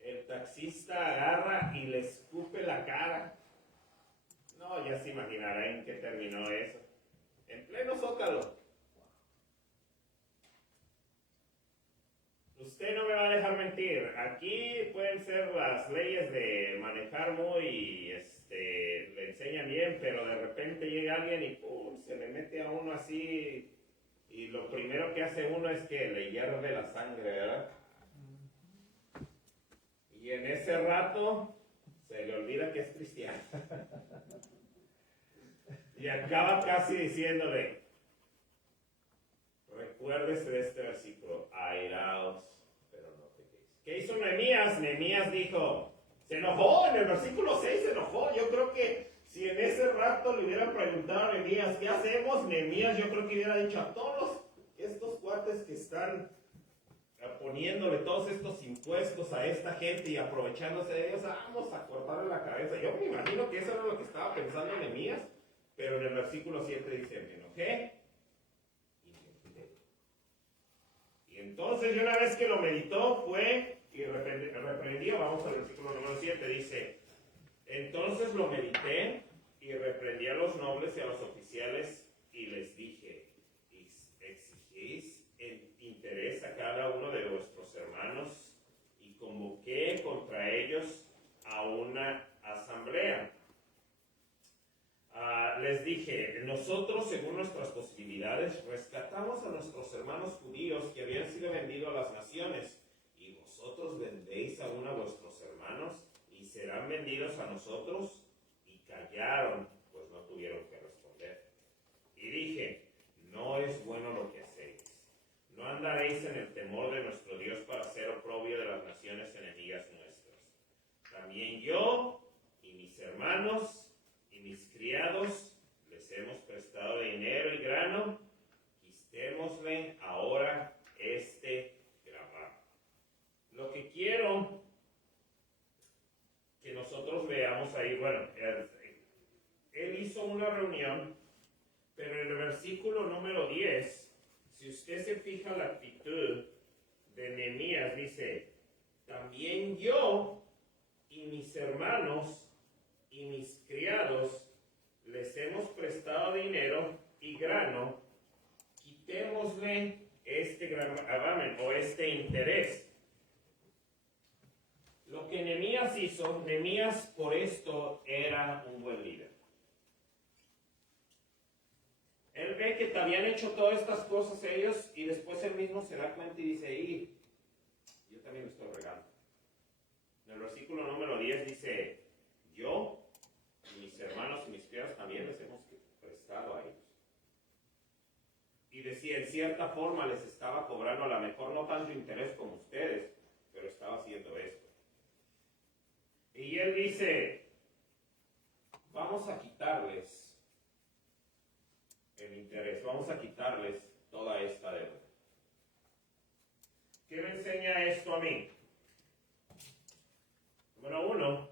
El taxista agarra y le escupe la cara. No, ya se imaginará en qué terminó eso. En pleno Zócalo. Usted no me va a dejar mentir. Aquí pueden ser las leyes de manejar muy, le enseñan bien, pero de repente llega alguien y ¡pum!, se le mete a uno así, y lo primero que hace uno es que le hierve la sangre, ¿verdad? Y en ese rato se le olvida que es cristiano. Y acaba casi diciéndole, recuérdese de este versículo, airaos, pero no pequéis. ¿Qué hizo Nehemías? Nehemías dijo, se enojó, en el versículo 6 se enojó. Yo creo que Si en ese rato le hubieran preguntado a Nehemías, ¿qué hacemos? Nehemías yo creo que hubiera dicho a todos estos cuates que están poniéndole todos estos impuestos a esta gente y aprovechándose de ellos, vamos a cortarle la cabeza. Yo me imagino que eso era lo que estaba pensando Nehemías, pero en el versículo 7 dice, me enojé y me olvidé. Y entonces, y una vez que lo meditó, fue y reprendió, vamos al versículo número 7, dice, entonces lo medité y reprendí a los nobles y a los oficiales y les dije, ¿exigís interés a cada uno de vuestros hermanos? Y convoqué contra ellos a una asamblea. Les dije, nosotros según nuestras posibilidades rescatamos a nuestros hermanos judíos que habían sido vendidos a las naciones, y vosotros vendéis aún a vuestros hermanos y serán vendidos a nosotros. Y callaron, pues no tuvieron que responder. Y dije, no es bueno lo que hacéis. No andaréis en el temor de nuestro Dios para ser oprobio de las naciones enemigas nuestras. También yo y mis hermanos y mis criados les hemos prestado dinero y grano. Quistémosle ahora este grabado. Lo que quiero que nosotros veamos ahí, bueno, él hizo una reunión, pero en el versículo número 10, si usted se fija la actitud de Nehemías, dice, también yo y mis hermanos y mis criados les hemos prestado dinero y grano, quitémosle este gravamen o este interés. Lo que Nehemías hizo, Nehemías por esto era un buen líder. Él ve que te habían hecho todas estas cosas ellos y después él mismo se da cuenta y dice, yo también me estoy regando. En el versículo número 10 dice, yo y mis hermanos y mis criados también les hemos prestado a ellos. Y decía, en cierta forma les estaba cobrando a lo mejor no tanto interés como ustedes, pero estaba haciendo esto. Y él dice, vamos a quitarles el interés, vamos a quitarles toda esta deuda. ¿Qué me enseña esto a mí? Número 1,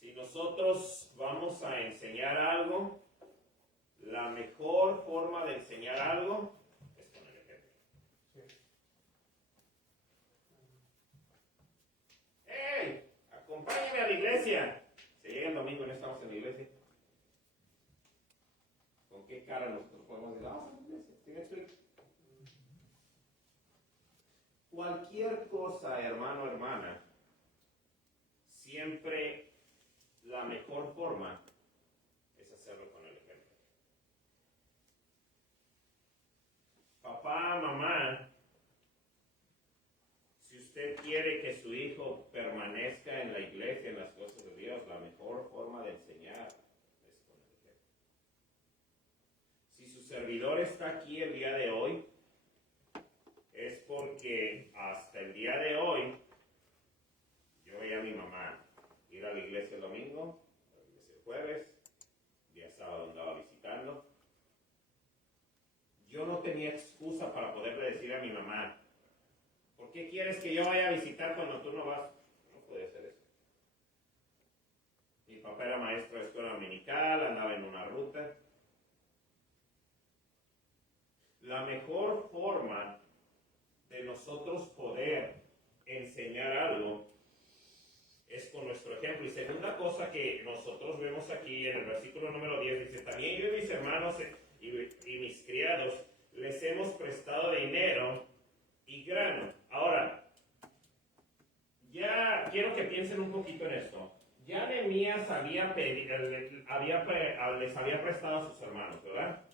si nosotros vamos a enseñar algo, la mejor forma de enseñar algo es con el ejemplo. ¡Hey! Acompáñame a la iglesia. Se llega el domingo y no estamos en la iglesia. ¿Con qué cara nosotros podemos decir, vamos a la iglesia? ¿Sí me explico? Cualquier cosa, hermano, hermana, siempre la mejor forma es hacerlo con el ejemplo. Papá, mamá, si usted quiere que su hijo permanezca en la iglesia, en las cosas de Dios, la mejor forma de enseñar es con el ejemplo. Si su servidor está aquí el día de hoy, es porque hasta el día de hoy yo veía a mi mamá ir a la iglesia el domingo, a la iglesia el jueves, día sábado andaba visitando. Yo no tenía excusa para poderle decir a mi mamá, ¿por qué quieres que yo vaya a visitar cuando tú no vas? No puede ser eso. Mi papá era maestro de escuela dominical, andaba en una ruta. La mejor forma de nosotros poder enseñar algo es con nuestro ejemplo. Y segunda cosa que nosotros vemos aquí en el versículo número 10, dice, también yo y mis hermanos y mis criados les hemos prestado dinero y grano. Ahora, ya quiero que piensen un poquito en esto. Ya Nehemías les había prestado a sus hermanos, ¿verdad?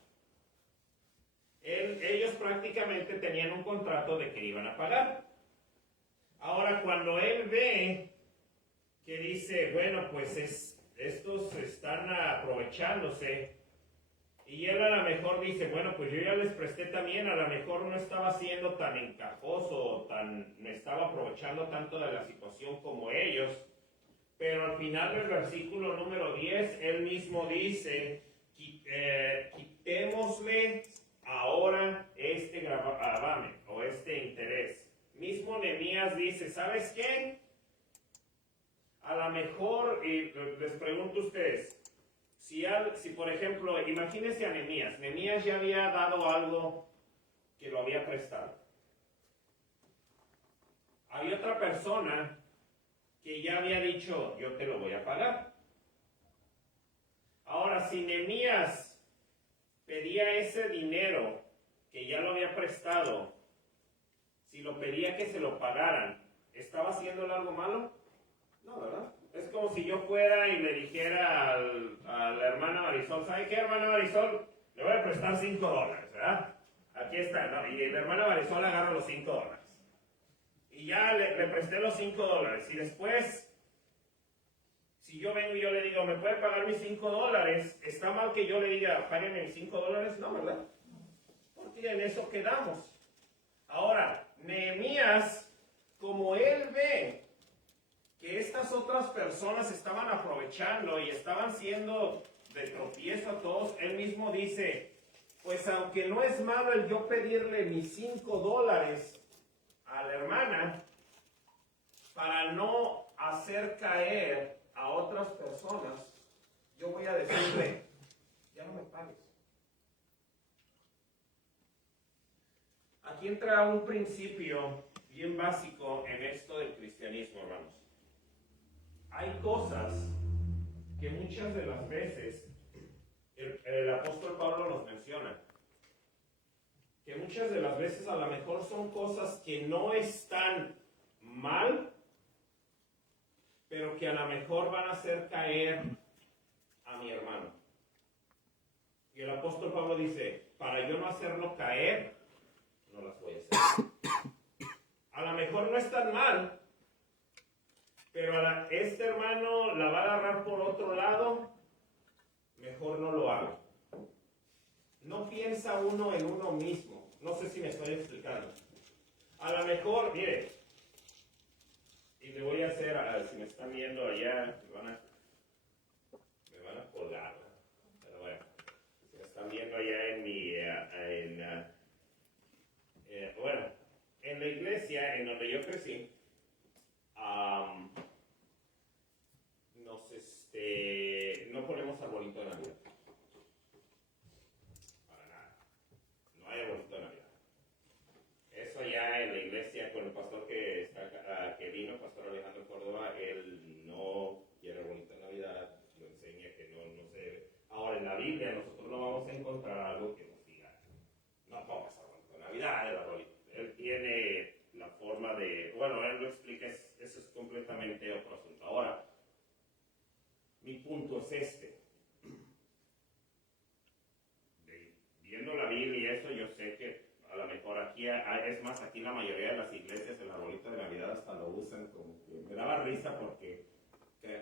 Ellos prácticamente tenían un contrato de que iban a pagar. Ahora, cuando él ve que dice, bueno, pues estos están aprovechándose, y él a lo mejor dice, bueno, pues yo ya les presté también, a lo mejor no estaba siendo tan encajoso, me estaba aprovechando tanto de la situación como ellos, Pero al final del versículo número 10, él mismo dice, quitémosle ahora este gravamen o este interés. Mismo Nehemías dice, ¿sabes qué? A lo mejor, y les pregunto a ustedes, si por ejemplo, imagínense a Nehemías. Nehemías ya había dado algo que lo había prestado. Había otra persona que ya había dicho, yo te lo voy a pagar. Ahora, si Nehemías pedía ese dinero que ya lo había prestado, si lo pedía que se lo pagaran, ¿estaba haciéndole algo malo? No, ¿verdad? Es como si yo fuera y le dijera a la hermana Marisol, ¿sabe qué, hermana Marisol? Le voy a prestar $5, ¿verdad? Aquí está, ¿no? Y la hermana Marisol agarra los $5. Y ya le presté los $5. Y después, si yo vengo y yo le digo, ¿me puede pagar mis $5? ¿Está mal que yo le diga, páguenme mis $5? No, ¿verdad? Porque en eso quedamos. Ahora, Nehemías, como él ve que estas otras personas estaban aprovechando y estaban siendo de tropiezo a todos, él mismo dice, pues aunque no es malo el yo pedirle mis $5 a la hermana, para no hacer caer a otras personas, yo voy a decirle, ya no me pagues. Aquí entra un principio bien básico en esto del cristianismo, hermanos. Hay cosas que muchas de las veces el apóstol Pablo nos menciona, que muchas de las veces a lo mejor son cosas que no están mal, pero que a lo mejor van a hacer caer a mi hermano. Y el apóstol Pablo dice, para yo no hacerlo caer, no las voy a hacer. A lo mejor no están mal, pero este hermano la va a agarrar por otro lado, mejor no lo haga. No piensa uno en uno mismo. No sé si me estoy explicando. A lo mejor, mire, y le voy a hacer, si me están viendo allá, me van a colgar, ¿no? Pero bueno, si me están viendo allá en bueno, en la iglesia en donde yo crecí, no ponemos arbolito de Navidad. Para nada. No hay arbolito de Navidad. Eso ya en la iglesia con el pastor que vino, pastor Alejandro Córdoba, él no quiere arbolito de Navidad, lo enseña que no se debe. Ahora en la Biblia nosotros no vamos a encontrar algo que nos diga, no pongas arbolito de Navidad, el arbolito. Él tiene la forma de, bueno, él lo explica, eso es completamente otro asunto. Ahora, mi punto es este. Viendo la Biblia y eso, yo sé que a lo mejor aquí, es más, aquí la mayoría de las iglesias el arbolito de Navidad hasta lo usan como que, me daba risa porque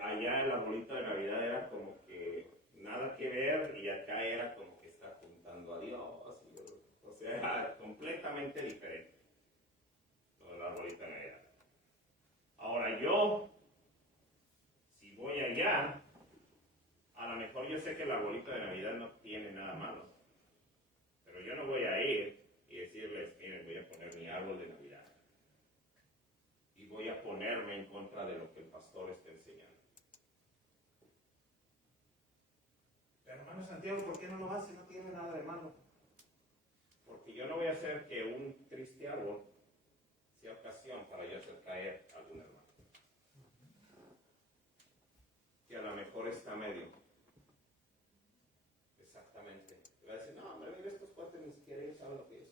allá el arbolito de Navidad era como que nada que ver y acá era como que está apuntando a Dios. O sea, era completamente diferente todo el arbolito de Navidad. Ahora yo, si voy allá, a lo mejor yo sé que el arbolito de Navidad no tiene nada malo, pero yo no voy a ir y decirles, miren, voy a poner mi árbol de Navidad y voy a ponerme en contra de lo que el pastor está enseñando. Pero hermano Santiago, ¿por qué no lo hace? No tiene nada de malo. Porque yo no voy a hacer que un triste árbol sea ocasión para yo hacer caer a algún hermano que a lo mejor está medio. Exactamente. Le va a decir, no, mira, estos cuates ni siquiera ellos saben lo que es.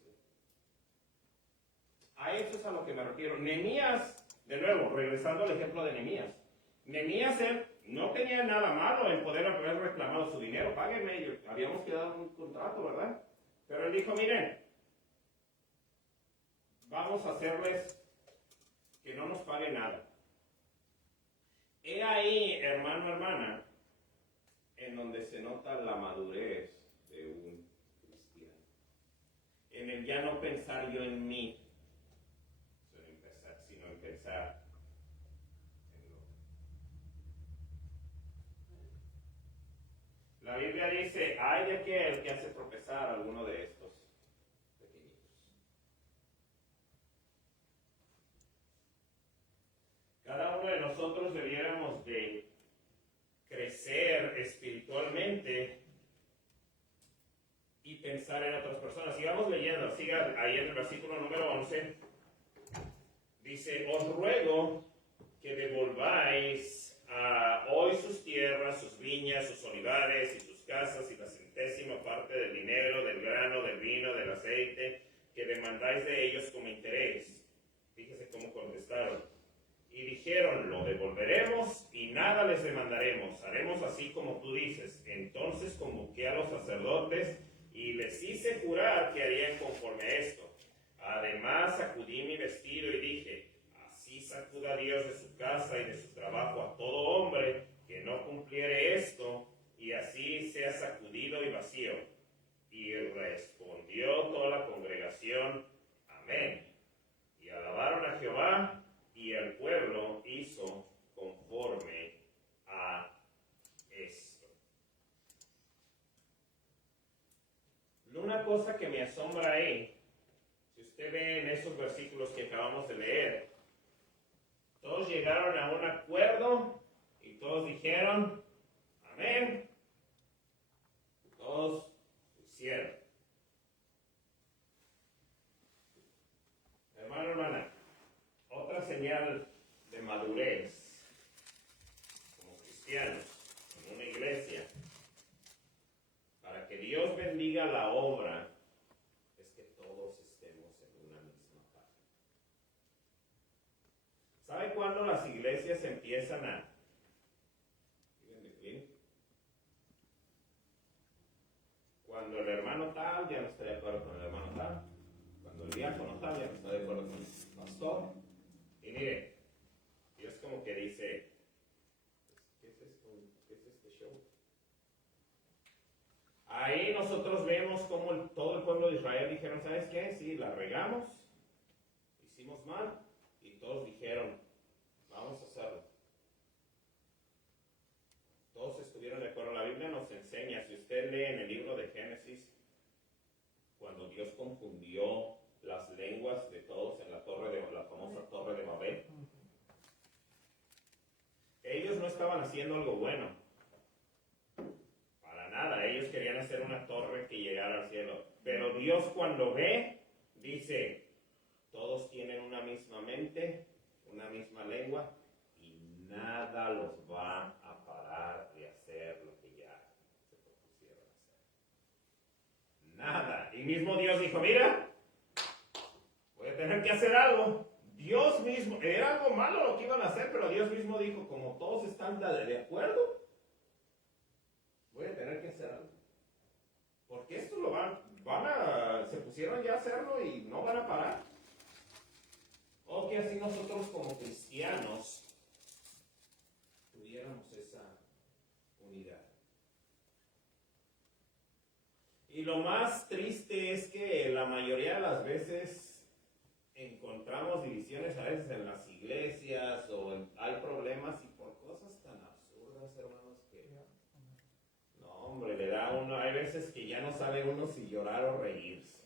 A eso es a lo que me refiero. Nehemías, de nuevo, regresando al ejemplo de Nehemías. Nehemías, él no tenía nada malo en poder haber reclamado su dinero. Páguenme, habíamos quedado en un contrato, ¿verdad? Pero él dijo, miren, vamos a hacerles que no nos pague nada. He ahí, hermano, hermana, en donde se nota la madurez de un cristiano. En el ya no pensar yo en mí, sino en pensar en lo. La Biblia dice, hay de aquel que hace tropezar a alguno de estos pequeñitos. Cada uno de nosotros debiéramos de crecer espiritualmente y pensar en otras personas. Sigamos leyendo, siga ahí en el versículo número 11. Dice, os ruego que devolváis hoy sus tierras, sus viñas, sus olivares y sus casas y la centésima parte del dinero, del grano, del vino, del aceite, que demandáis de ellos como interés. Fíjese cómo contestaron. Y dijeron, lo devolveremos y nada les demandaremos. Haremos así como tú dices. Entonces convoqué a los sacerdotes y les hice jurar que harían conforme a esto. Además sacudí mi vestido y dije, así sacuda Dios de su casa y de su trabajo a todo hombre que no cumpliere esto, y así sea sacudido y vacío. Y respondió toda la congregación, amén. Y alabaron a Jehová, y el pueblo hizo conforme a esto. Una cosa que me asombra ahí, si usted ve en esos versículos que acabamos de leer, todos llegaron a un acuerdo y todos dijeron, amén. Todos lo hicieron. Hermano, hermana, otra señal de madurez como cristianos en una iglesia, para que Dios bendiga la obra, es que todos estemos en una misma página. ¿Sabe cuándo las iglesias empiezan a cuando el hermano tal ya no está de acuerdo con el hermano tal, cuando el diácono tal ya no está de acuerdo con el pastor? Y mire, Dios como que dice, ¿qué es esto? ¿Qué es este show? Ahí nosotros vemos como todo el pueblo de Israel dijeron, ¿sabes qué? Sí, la regamos, hicimos mal, y todos dijeron, vamos a hacerlo. Todos estuvieron de acuerdo. La Biblia nos enseña, si usted lee en el libro de Génesis, cuando Dios confundió las lenguas de todos en la famosa torre de Babel, ellos no estaban haciendo algo bueno, para nada. Ellos querían hacer una torre que llegara al cielo, pero Dios cuando ve, dice, todos tienen una misma mente, una misma lengua, y nada los va a parar de hacer lo que ya se propusieron hacer. Nada. Y mismo Dios dijo, mira, voy a tener que hacer algo. Dios mismo, era algo malo lo que iban a hacer, pero Dios mismo dijo, como todos están de acuerdo, voy a tener que hacer algo. Porque esto lo se pusieron ya a hacerlo y no van a parar. O que así nosotros como cristianos tuviéramos esa unidad. Y lo más triste es que la mayoría de las veces encontramos divisiones a veces en las iglesias hay problemas y por cosas tan absurdas, hermanos, que no, hombre, le da uno, hay veces que ya no sabe uno si llorar o reírse.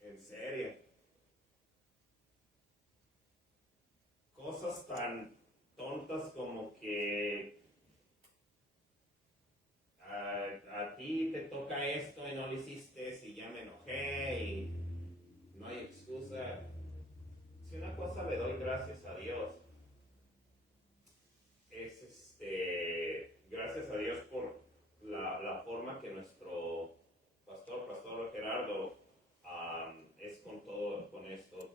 En serio. Cosas tan tontas como que a ti te toca esto y no lo hiciste y ya me enojé y no hay excusa. Si una cosa le doy gracias a Dios es gracias a Dios por la forma que nuestro pastor Gerardo es con todo, con esto.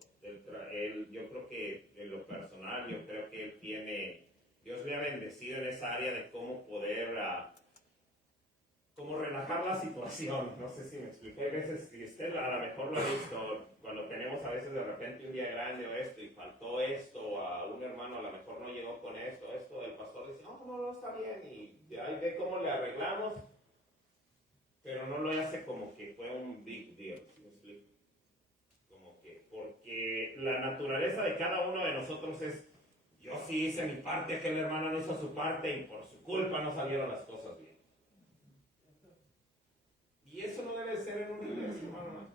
Yo creo que en lo personal, yo creo que él Dios le ha bendecido en esa área de cómo poder como relajar la situación. No sé si me expliqué. Hay veces, si usted a lo mejor lo ha visto, cuando tenemos a veces de repente un día grande o esto, y faltó esto, a un hermano a lo mejor no llegó con esto, el pastor dice, no, está bien, y ahí ve cómo le arreglamos, pero no lo hace como que fue un big deal, ¿sí me explico? Como que, porque la naturaleza de cada uno de nosotros es Yo sí hice mi parte, aquel hermano no hizo su parte y por su culpa no salieron las cosas bien. Y eso no debe ser en una iglesia, hermano.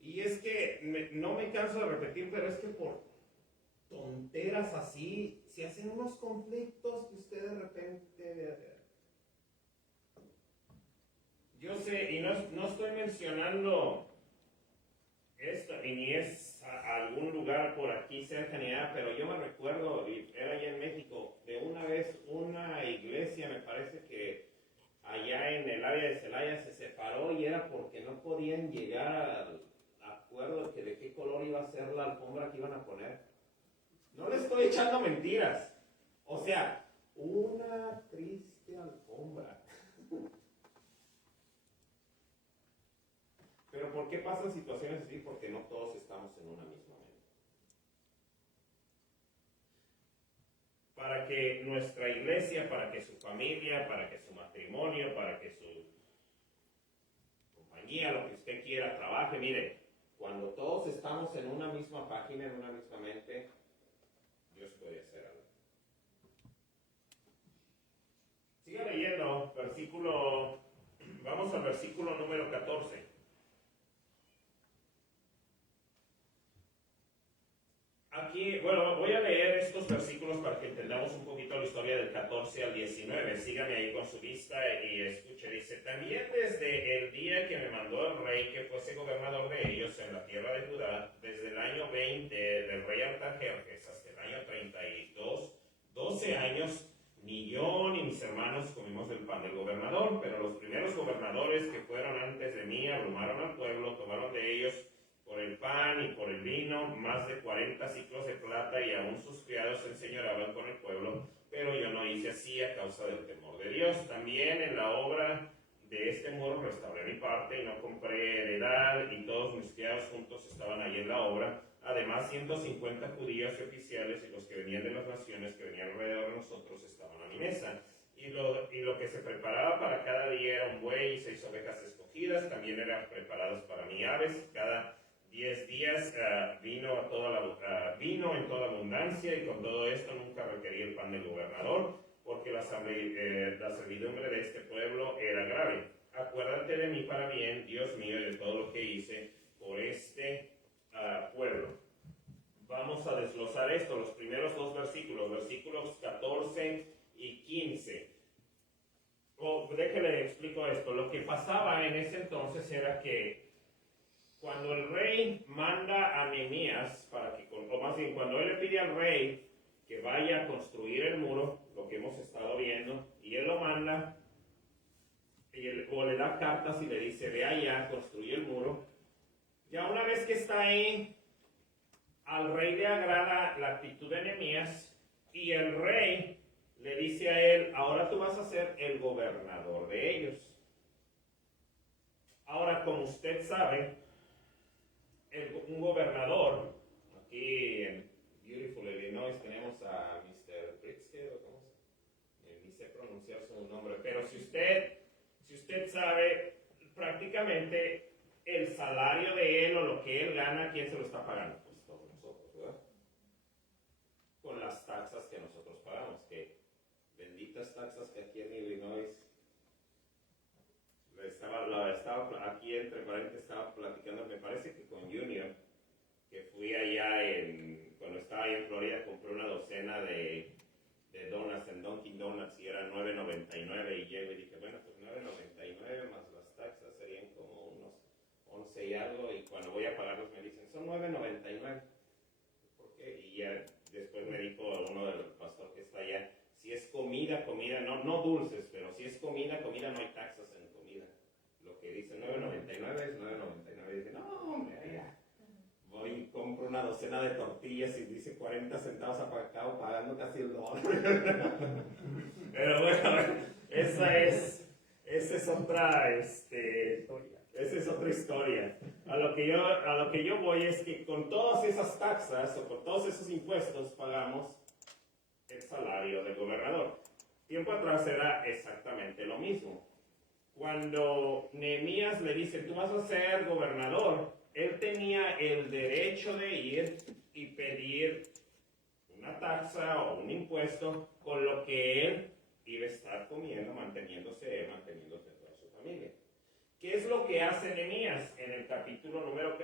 Y es que no me canso de repetir, pero es que por tonteras así se hacen unos conflictos que usted de repente... Yo sé, y no estoy mencionando esto, y ni es algún lugar por aquí cerca ni nada, pero yo me recuerdo, y era allá en México, de una vez una iglesia, me parece que allá en el área de Celaya se separó y era porque no podían llegar al acuerdo de qué color iba a ser la alfombra que iban a poner. No le estoy echando mentiras. O sea, una triste alfombra. Pero ¿por qué pasan situaciones así? Porque no todos estamos en una misma mente. Para que nuestra iglesia, para que su familia, para que su matrimonio, para que su compañía, lo que usted quiera, trabaje, mire, cuando todos estamos en una misma página, en una misma mente, Dios puede hacer algo. Siga leyendo, vamos al versículo número 14. Aquí, bueno, voy a leer estos versículos para que entendamos un poquito la historia del 14 al 19. Síganme ahí con su vista y escuche. Dice, también desde el día que me mandó el rey que fuese gobernador de ellos en la tierra de Judá, desde el año 20 del rey Artajerjes hasta el año 32, 12 años, ni yo ni mis hermanos comimos del pan del gobernador, pero los primeros gobernadores que fueron antes de mí abrumaron al pueblo, tomaron de ellos por el pan y por el vino, más de 40 ciclos de plata, y aún sus criados se enseñoreaban con el pueblo, pero yo no hice así a causa del temor de Dios. También en la obra de este muro restauré mi parte y no compré heredad, y todos mis criados juntos estaban ahí en la obra. Además, 150 judíos y oficiales y los que venían de las naciones que venían alrededor de nosotros estaban a mi mesa. Y lo que se preparaba para cada día era un buey y 6 ovejas escogidas. También eran preparadas para mí aves. Cada 10 días vino en toda abundancia, y con todo esto nunca requerí el pan del gobernador, porque la servidumbre de este pueblo era grave. Acuérdate de mí para bien, Dios mío, y de todo lo que hice por este pueblo. Vamos a desglosar esto, los primeros dos versículos 14 y 15. Déjale explico esto. Lo que pasaba en ese entonces era que cuando el rey manda a Nehemías, o más bien cuando él le pide al rey que vaya a construir el muro, lo que hemos estado viendo, y él lo manda, o le da cartas y le dice, ve allá, construye el muro, ya una vez que está ahí, al rey le agrada la actitud de Nehemías, y el rey le dice a él, ahora tú vas a ser el gobernador de ellos. Ahora, como usted sabe, un gobernador, aquí en Beautiful, Illinois, tenemos a Mr. Pritzker, ni sé pronunciar su nombre, pero si usted sabe, prácticamente el salario de él o lo que él gana, ¿quién se lo está pagando? Pues todos nosotros, ¿verdad? Con las taxas que nosotros pagamos, que benditas taxas que aquí en Illinois. Aquí entre paréntesis estaba platicando, me parece que con Junior, que fui allá cuando estaba allá en Florida, compré una docena de donuts en Dunkin' Donuts y eran $9.99, y llego y dije, bueno, pues $9.99 más las taxas serían como unos 11 y algo, y cuando voy a pagarlos me dicen, son $9.99. ¿Por qué? Y ya después me dijo uno del pastor que está allá, si es comida, no dulces, pero si es comida, no hay taxas en comida. Lo que dice $9.99 es $9.99. Y dice, no, hombre, ya. Voy y compro una docena de tortillas y dice 40 centavos acabo pagando casi el $1. Pero bueno, esa es otra historia. A lo que yo voy es que con todas esas taxas o con todos esos impuestos pagamos el salario del gobernador. Tiempo atrás era exactamente lo mismo. Cuando Nehemías le dice, tú vas a ser gobernador, él tenía el derecho de ir y pedir una taxa o un impuesto con lo que él iba a estar comiendo, manteniéndose toda su familia. ¿Qué es lo que hace Nehemías? En el capítulo número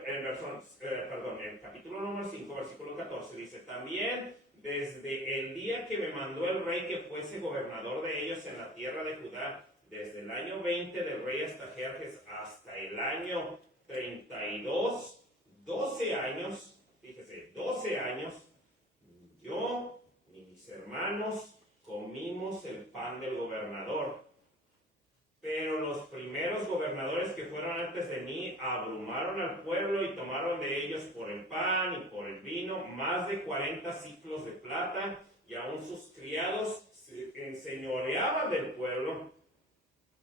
5, versículo 14, dice: también desde el día que me mandó el rey que fuese gobernador de ellos en la tierra de Judá, desde el año 20 del rey Artajerjes hasta el año 32, 12 años, fíjese, 12 años, yo y mis hermanos comimos el pan del gobernador. Pero los primeros gobernadores que fueron antes de mí abrumaron al pueblo y tomaron de ellos por el pan y por el vino más de 40 siclos de plata, y aún sus criados se enseñoreaban del pueblo.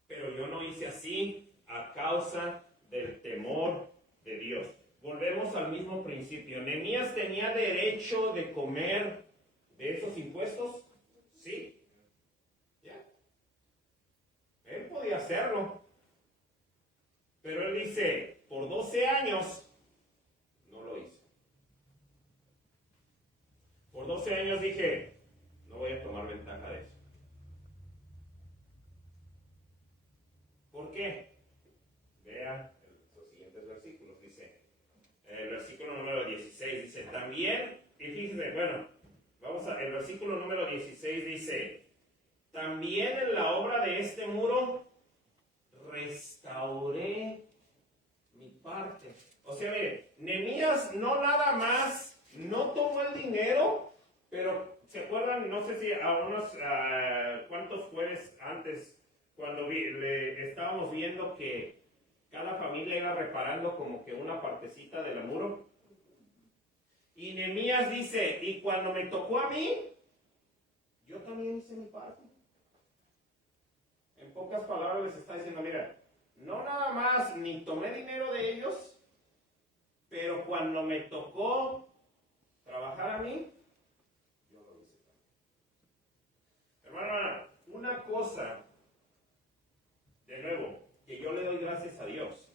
Pero yo no hice así a causa del temor de Dios. Volvemos al mismo principio. ¿Nehemías tenía derecho de comer de esos impuestos? Sí. Él podía hacerlo, pero él dice, por 12 años no lo hice. Por 12 años dije, no voy a tomar ventaja de eso. ¿Por qué? Vea los siguientes versículos. Dice, el versículo número 16 dice, también, y fíjense, bueno, el versículo número 16 dice, también en la obra de este muro restauré mi parte. O sea, mire, Nehemías no nada más, no tomó el dinero, pero ¿se acuerdan? No sé si a unos cuantos jueves antes, cuando estábamos viendo que cada familia iba reparando como que una partecita del muro. Y Nehemías dice, y cuando me tocó a mí, yo también hice mi parte. En pocas palabras les está diciendo, mira, no nada más ni tomé dinero de ellos, pero cuando me tocó trabajar a mí, yo lo hice también. Hermano, una cosa, de nuevo, que yo le doy gracias a Dios,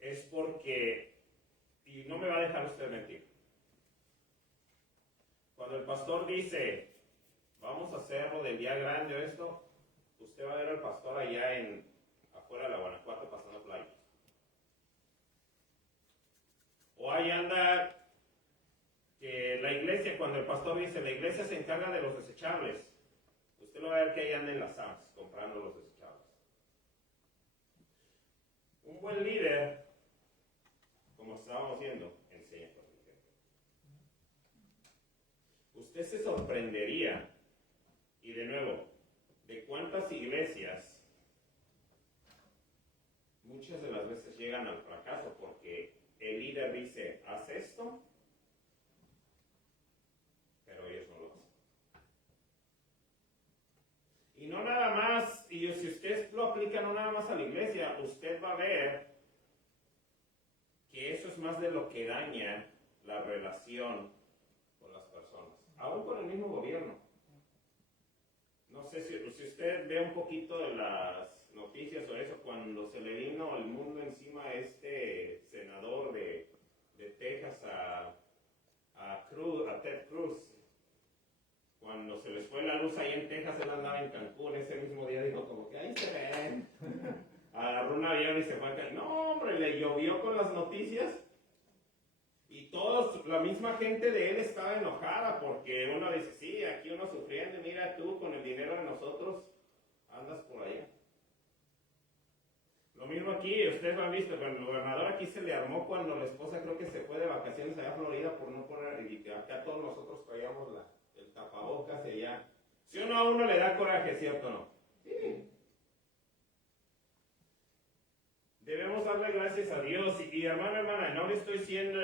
es porque, y no me va a dejar usted mentir, cuando el pastor dice, vamos a hacerlo del día grande o esto, usted va a ver al pastor allá afuera de la Guanajuato pasando playa. O ahí anda que la iglesia, cuando el pastor dice, la iglesia se encarga de los desechables, usted lo va a ver que ahí anda en las Sams comprando los desechables. Un buen líder, como estábamos viendo, enseña con el ejemplo. Usted se sorprendería. Y de nuevo, ¿de cuántas iglesias muchas de las veces llegan al fracaso? Porque el líder dice, haz esto, pero ellos no lo hacen. Y no nada más, y si usted lo aplica no nada más a la iglesia, usted va a ver que eso es más de lo que daña la relación con las personas, aún con el mismo gobierno. No sé si usted ve un poquito de las noticias o eso, cuando se le vino el mundo encima a este senador de Texas, a Ted Cruz, cuando se les fue la luz ahí en Texas, él andaba en Cancún, ese mismo día dijo como que ahí se ven, agarró un avión y se fue a Cancún. No hombre, le llovió con las noticias. Y todos, la misma gente de él estaba enojada porque uno dice, sí, aquí uno sufriendo, y mira tú con el dinero de nosotros andas por allá. Lo mismo aquí, ustedes lo han visto, cuando el gobernador aquí se le armó cuando la esposa creo que se fue de vacaciones allá a Florida por no poner, y acá todos nosotros traíamos el tapabocas y allá. Si uno a uno le da coraje, ¿cierto o no? Sí. Debemos darle gracias a Dios y hermana, no le estoy diciendo,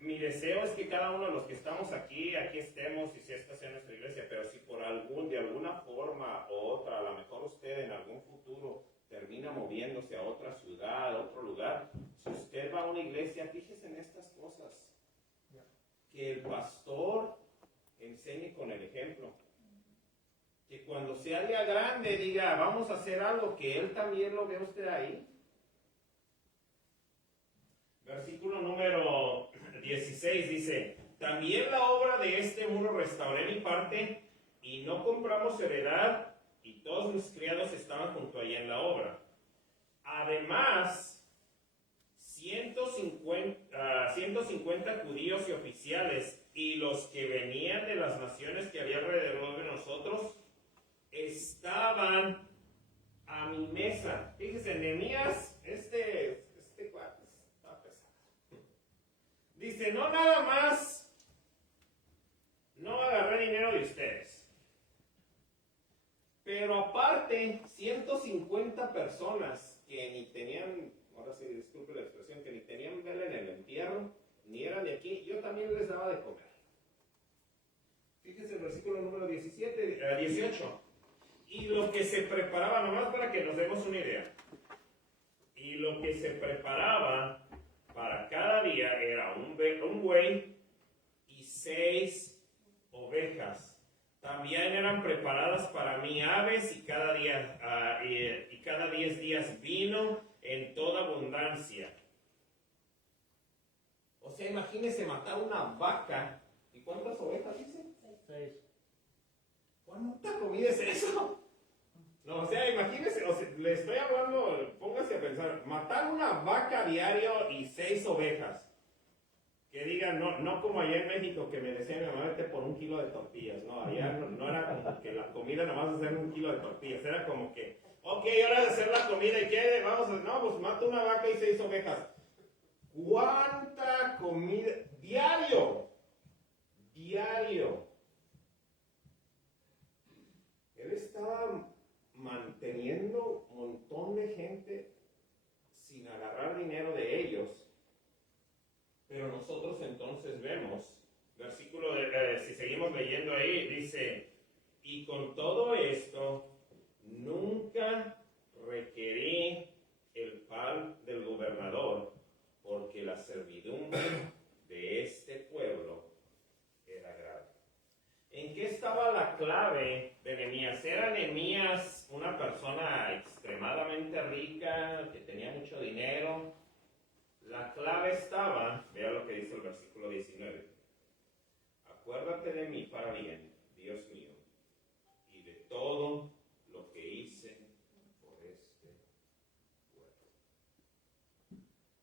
mi deseo es que cada uno de los que estamos aquí estemos y si esta sea nuestra iglesia, pero si de alguna forma u otra, a lo mejor usted en algún futuro termina moviéndose a otra ciudad, a otro lugar, si usted va a una iglesia, fíjese en estas cosas, que el pastor enseñe con el ejemplo. Que cuando sea día grande diga, vamos a hacer algo, que él también lo vea usted ahí. Versículo número 16 dice, también la obra de este muro restauré mi parte y no compramos heredad y todos mis criados estaban junto a ella en la obra. Además, 150 judíos y oficiales y los que venían de las naciones que había alrededor de nosotros estaban a mi mesa. Fíjese, Nehemías, este cuate está pesado. Dice, no nada más, no agarré dinero de ustedes. Pero aparte, 150 personas que ni tenían, ahora sí, disculpe la expresión, que ni tenían vela en el entierro, ni eran de aquí, yo también les daba de comer. Fíjese el versículo número 18. Y lo que se preparaba, nomás para que nos demos una idea, y lo que se preparaba para cada día era un buey y 6 ovejas. También eran preparadas para mí aves y cada 10 días vino en toda abundancia. O sea, imagínese matar una vaca. ¿Y cuántas ovejas dice? 6. ¿Cuánta comida es eso? No, o sea, imagínese, le estoy hablando, póngase a pensar, matar una vaca diario y 6 ovejas. Que digan, no como allá en México que me decían, mi mamá, vete por 1 kilo de tortillas. No, allá no era como que la comida nomás hacer 1 kilo de tortillas. Era como que, ok, hora de hacer la comida y qué, pues mata una vaca y 6 ovejas. ¿Cuánta comida? Diario. Él estaba manteniendo un montón de gente sin agarrar dinero de ellos. Pero nosotros entonces vemos, versículo, si seguimos leyendo ahí, dice, y con todo esto, nunca requerí el pan del gobernador, porque la servidumbre de este pueblo era grave. ¿En qué estaba la clave de Nehemías? ¿Era Nehemías una persona extremadamente rica, que tenía mucho dinero? La clave estaba, vea lo que dice el versículo 19. Acuérdate de mí para bien, Dios mío, y de todo lo que hice por este pueblo.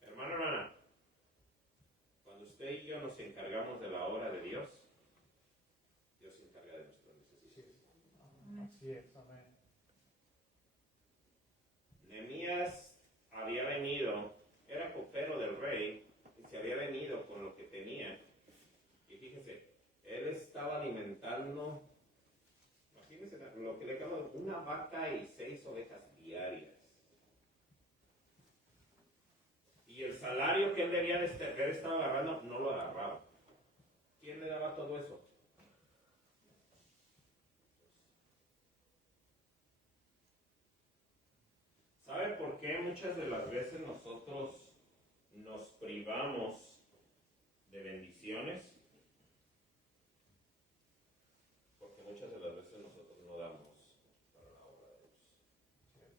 Hermana, cuando usted y yo nos encargamos de la obra de Dios, Dios se encarga de nuestras necesidades. Así es, amén. Nehemías había venido, era copero del rey, y se había venido con lo que tenía. Y fíjese, él estaba alimentando, imagínense lo que le acabo, una vaca y 6 ovejas diarias. Y el salario que él debía de haber estado agarrando, no lo agarraba. ¿Quién le daba todo eso? ¿Sabe por qué muchas de las veces nosotros nos privamos de bendiciones? Porque muchas de las veces nosotros no damos para la obra de Dios.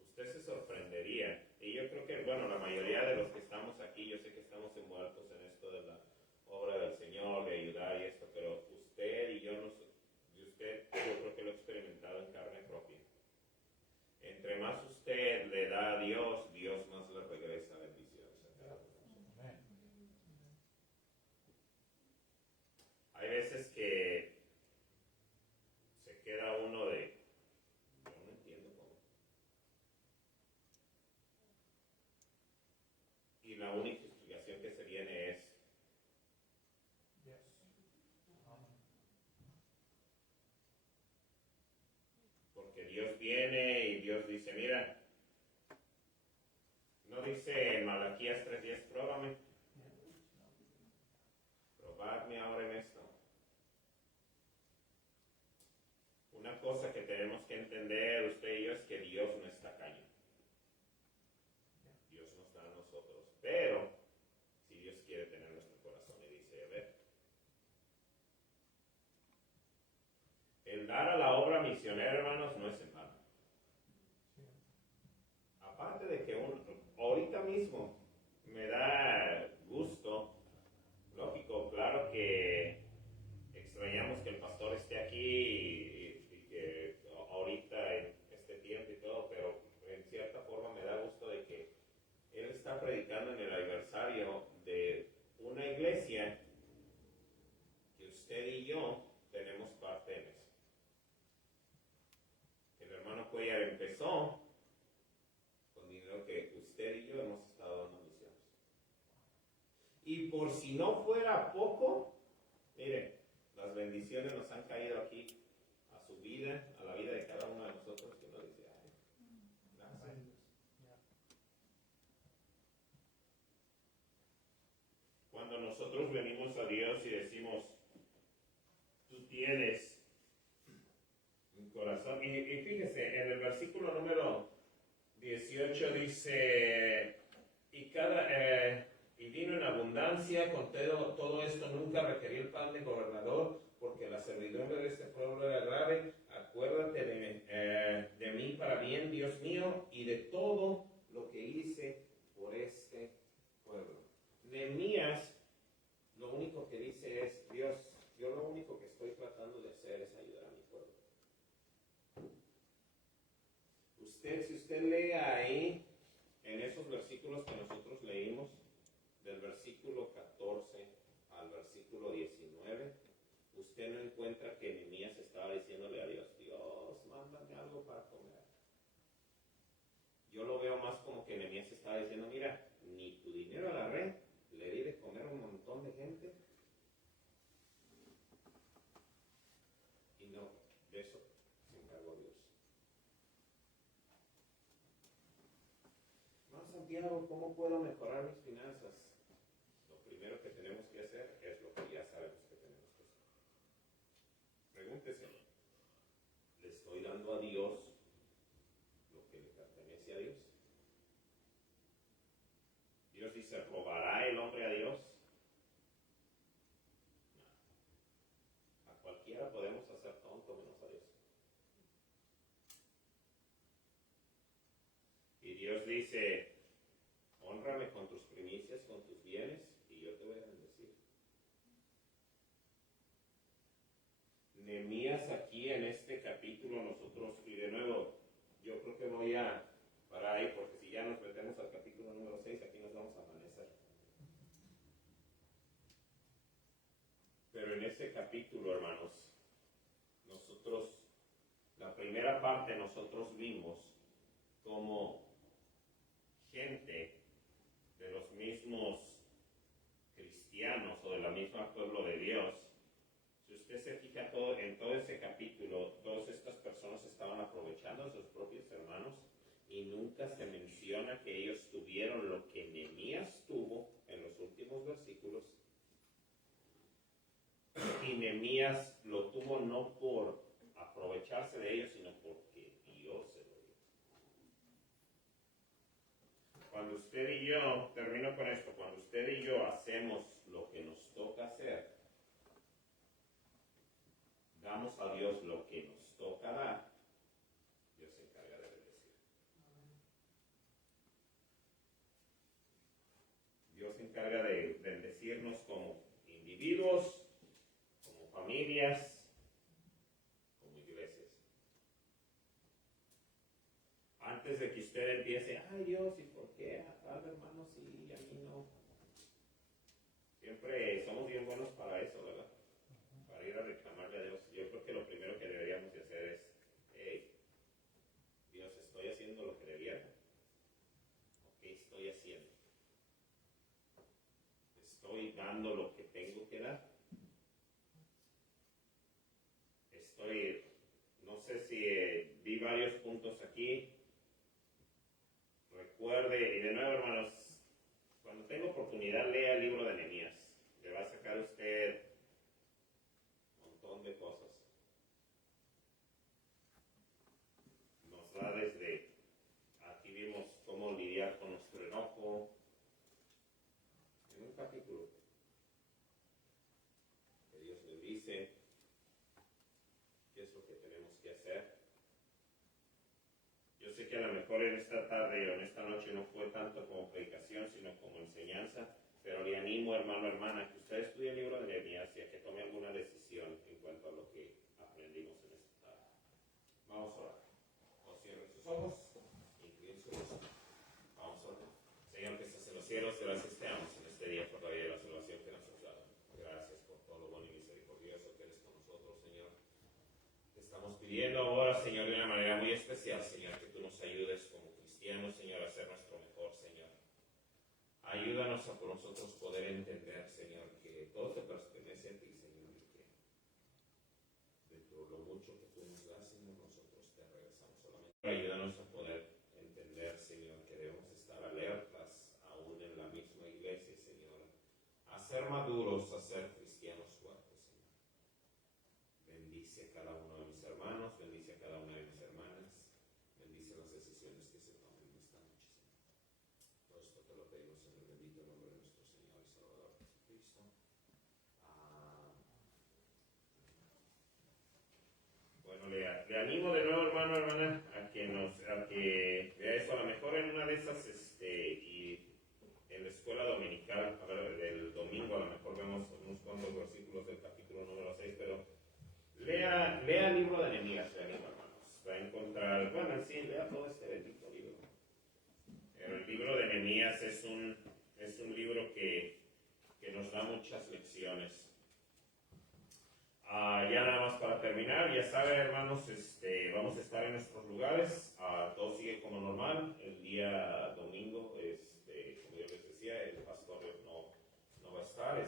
Usted se sorprendería, y yo creo que, bueno, la mayoría de los que estamos aquí, yo sé que estamos envueltos en esto de la obra del Señor, de ayudar y esto, pero usted y yo, yo creo que lo he experimentado en carne propia. Entre más usted le da a Dios, Dios más le regresa bendiciones a cada uno de nosotros. Hay veces que se queda uno de, yo no entiendo cómo. Y la única explicación que se viene es, porque Dios viene y Dios dice, mira, no dice en Malaquías 3:10, pruébame. Probadme ahora en esto. Una cosa que tenemos que entender usted y yo es que Dios no está tacaño. Dios nos da a nosotros. Pero, si Dios quiere tener nuestro corazón y dice, a ver, el dar a la obra misionera, hermanos, no es en vano. Aparte de que yo tenemos parte en eso. El hermano Cuellar empezó con dinero que usted y yo hemos estado dando misiones. Y por si no fuera poco, mire, las bendiciones nos han caído aquí a su vida, a la vida de cada uno de nosotros, que uno dice, ay, gracias. Cuando nosotros venimos a Dios y decimos, tú tienes un corazón, y fíjese, en el versículo número 18 dice, y vino en abundancia, con todo esto nunca requerí el pan de gobernador, porque la servidumbre de este pueblo era grave. Acuérdate de mí para bien, Dios mío, y de todo lo que hice por este pueblo. Nehemías lo único que dice es, Dios, yo lo único que estoy tratando de hacer es ayudar a mi pueblo. Si usted lee ahí, en esos versículos que nosotros leímos, del versículo 14 al versículo 19, usted no encuentra que Nehemías estaba diciéndole a Dios, Dios, mándame algo para comer. Yo lo veo más como que Nehemías estaba diciendo, mira, ni tu dinero agarré, le di de comer a un montón de gente, y no, de eso se encargó Dios. Santiago, ¿cómo puedo mejorar mis finanzas? Lo primero que tenemos que hacer es lo que ya sabemos que tenemos que hacer. Pregúntese, ¿le estoy dando a Dios lo que le pertenece a Dios? Dios dice, ¿robará el hombre a Dios? No. A cualquiera podemos hacer tonto menos a Dios. Y Dios dice, hónrame con tus primicias, con tus bienes, y yo te voy a bendecir. Nehemías aquí en este capítulo nosotros, y de nuevo, yo creo que voy a parar ahí, porque si ya nos metemos al capítulo número 6, aquí nos vamos a amanecer. Pero en ese capítulo, hermanos, nosotros, la primera parte nosotros vimos como gente de los mismos cristianos o de la misma pueblo de Dios, si usted se fija en todo ese capítulo, todas estas personas estaban aprovechando a sus propios hermanos y nunca se menciona que ellos tuvieron lo que Nehemías tuvo en los últimos versículos. Y Nehemías lo tuvo no por aprovecharse de ellos, sino porque Dios se lo dio. Cuando usted y yo, termino con esto, cuando usted y yo hacemos lo que nos toca hacer, damos a Dios lo que nos toca dar, Dios se encarga de bendecir. Dios se encarga de bendecirnos como individuos, como familias, como iglesias. Antes de que usted empiece, ay Dios, ¿y por qué a tal hermano sí y a mí no? Siempre somos bien buenos para eso, ¿verdad? Para ir a reclamarle a Dios. Yo creo que lo primero que deberíamos de hacer es, hey, Dios, ¿estoy haciendo lo que debía? ¿O qué estoy haciendo? ¿Estoy dando lo que tengo que dar? No sé si vi varios puntos aquí. Recuerde, y de nuevo, hermanos, cuando tenga oportunidad, lea el libro de Nehemías. Le va a sacar usted un montón de cosas. Nos da desde, aquí vimos cómo lidiar con nuestro enojo, en un capítulo que Dios le dice qué es lo que tenemos que hacer. Yo sé que a lo mejor en esta tarde o en esta noche no fue tanto como predicación, sino como enseñanza, pero le animo, hermano, hermana, que usted estudie el libro de Nehemías y a que tome alguna decisión en cuanto a lo que aprendimos en esta tarde. Vamos a orar. O cierren sus ojos, inclinen su rostro. Vamos a orar. Señor que estás en los cielos, gracias te damos en este día por la vida y la salvación que nos has dado. Gracias por todo lo bueno y misericordioso que eres con pidiendo ahora, Señor, de una manera muy especial, Señor, que tú nos ayudes como cristianos, Señor, a ser nuestro mejor, Señor. Ayúdanos a por nosotros poder entender, Señor, que todo te pertenece a ti, Señor, y que de todo lo mucho que tú nos das, Señor, nosotros te regresamos solamente. Ayúdanos a poder entender, Señor, que debemos estar alertas aún en la misma iglesia, Señor, a ser maduros, a ser cristianos fuertes, Señor. Bendice a cada uno de mis hermanos, bendice a cada una de mis hermanas, bendice las decisiones que se tomen en esta noche, Señor. Todo esto te lo pedimos en el bendito nombre de nuestro Señor y Salvador Jesucristo. Bueno, le animo de nuevo, hermano, hermana, a que vea eso, a lo mejor en una de esas, y en la escuela dominical, a ver, del domingo, a lo mejor vemos unos cuantos versículos del capítulo número 6, pero lea el libro de Nehemías, le animo, hermanos. Va a encontrar, bueno, en sí, lea todo este bendito libro. El libro de Nehemías es un libro que nos da muchas lecciones. Ya nada más para terminar, ya saben, hermanos, vamos a estar en nuestros lugares. Todo sigue como normal. El día domingo, como yo les decía, el pastor no va a estar.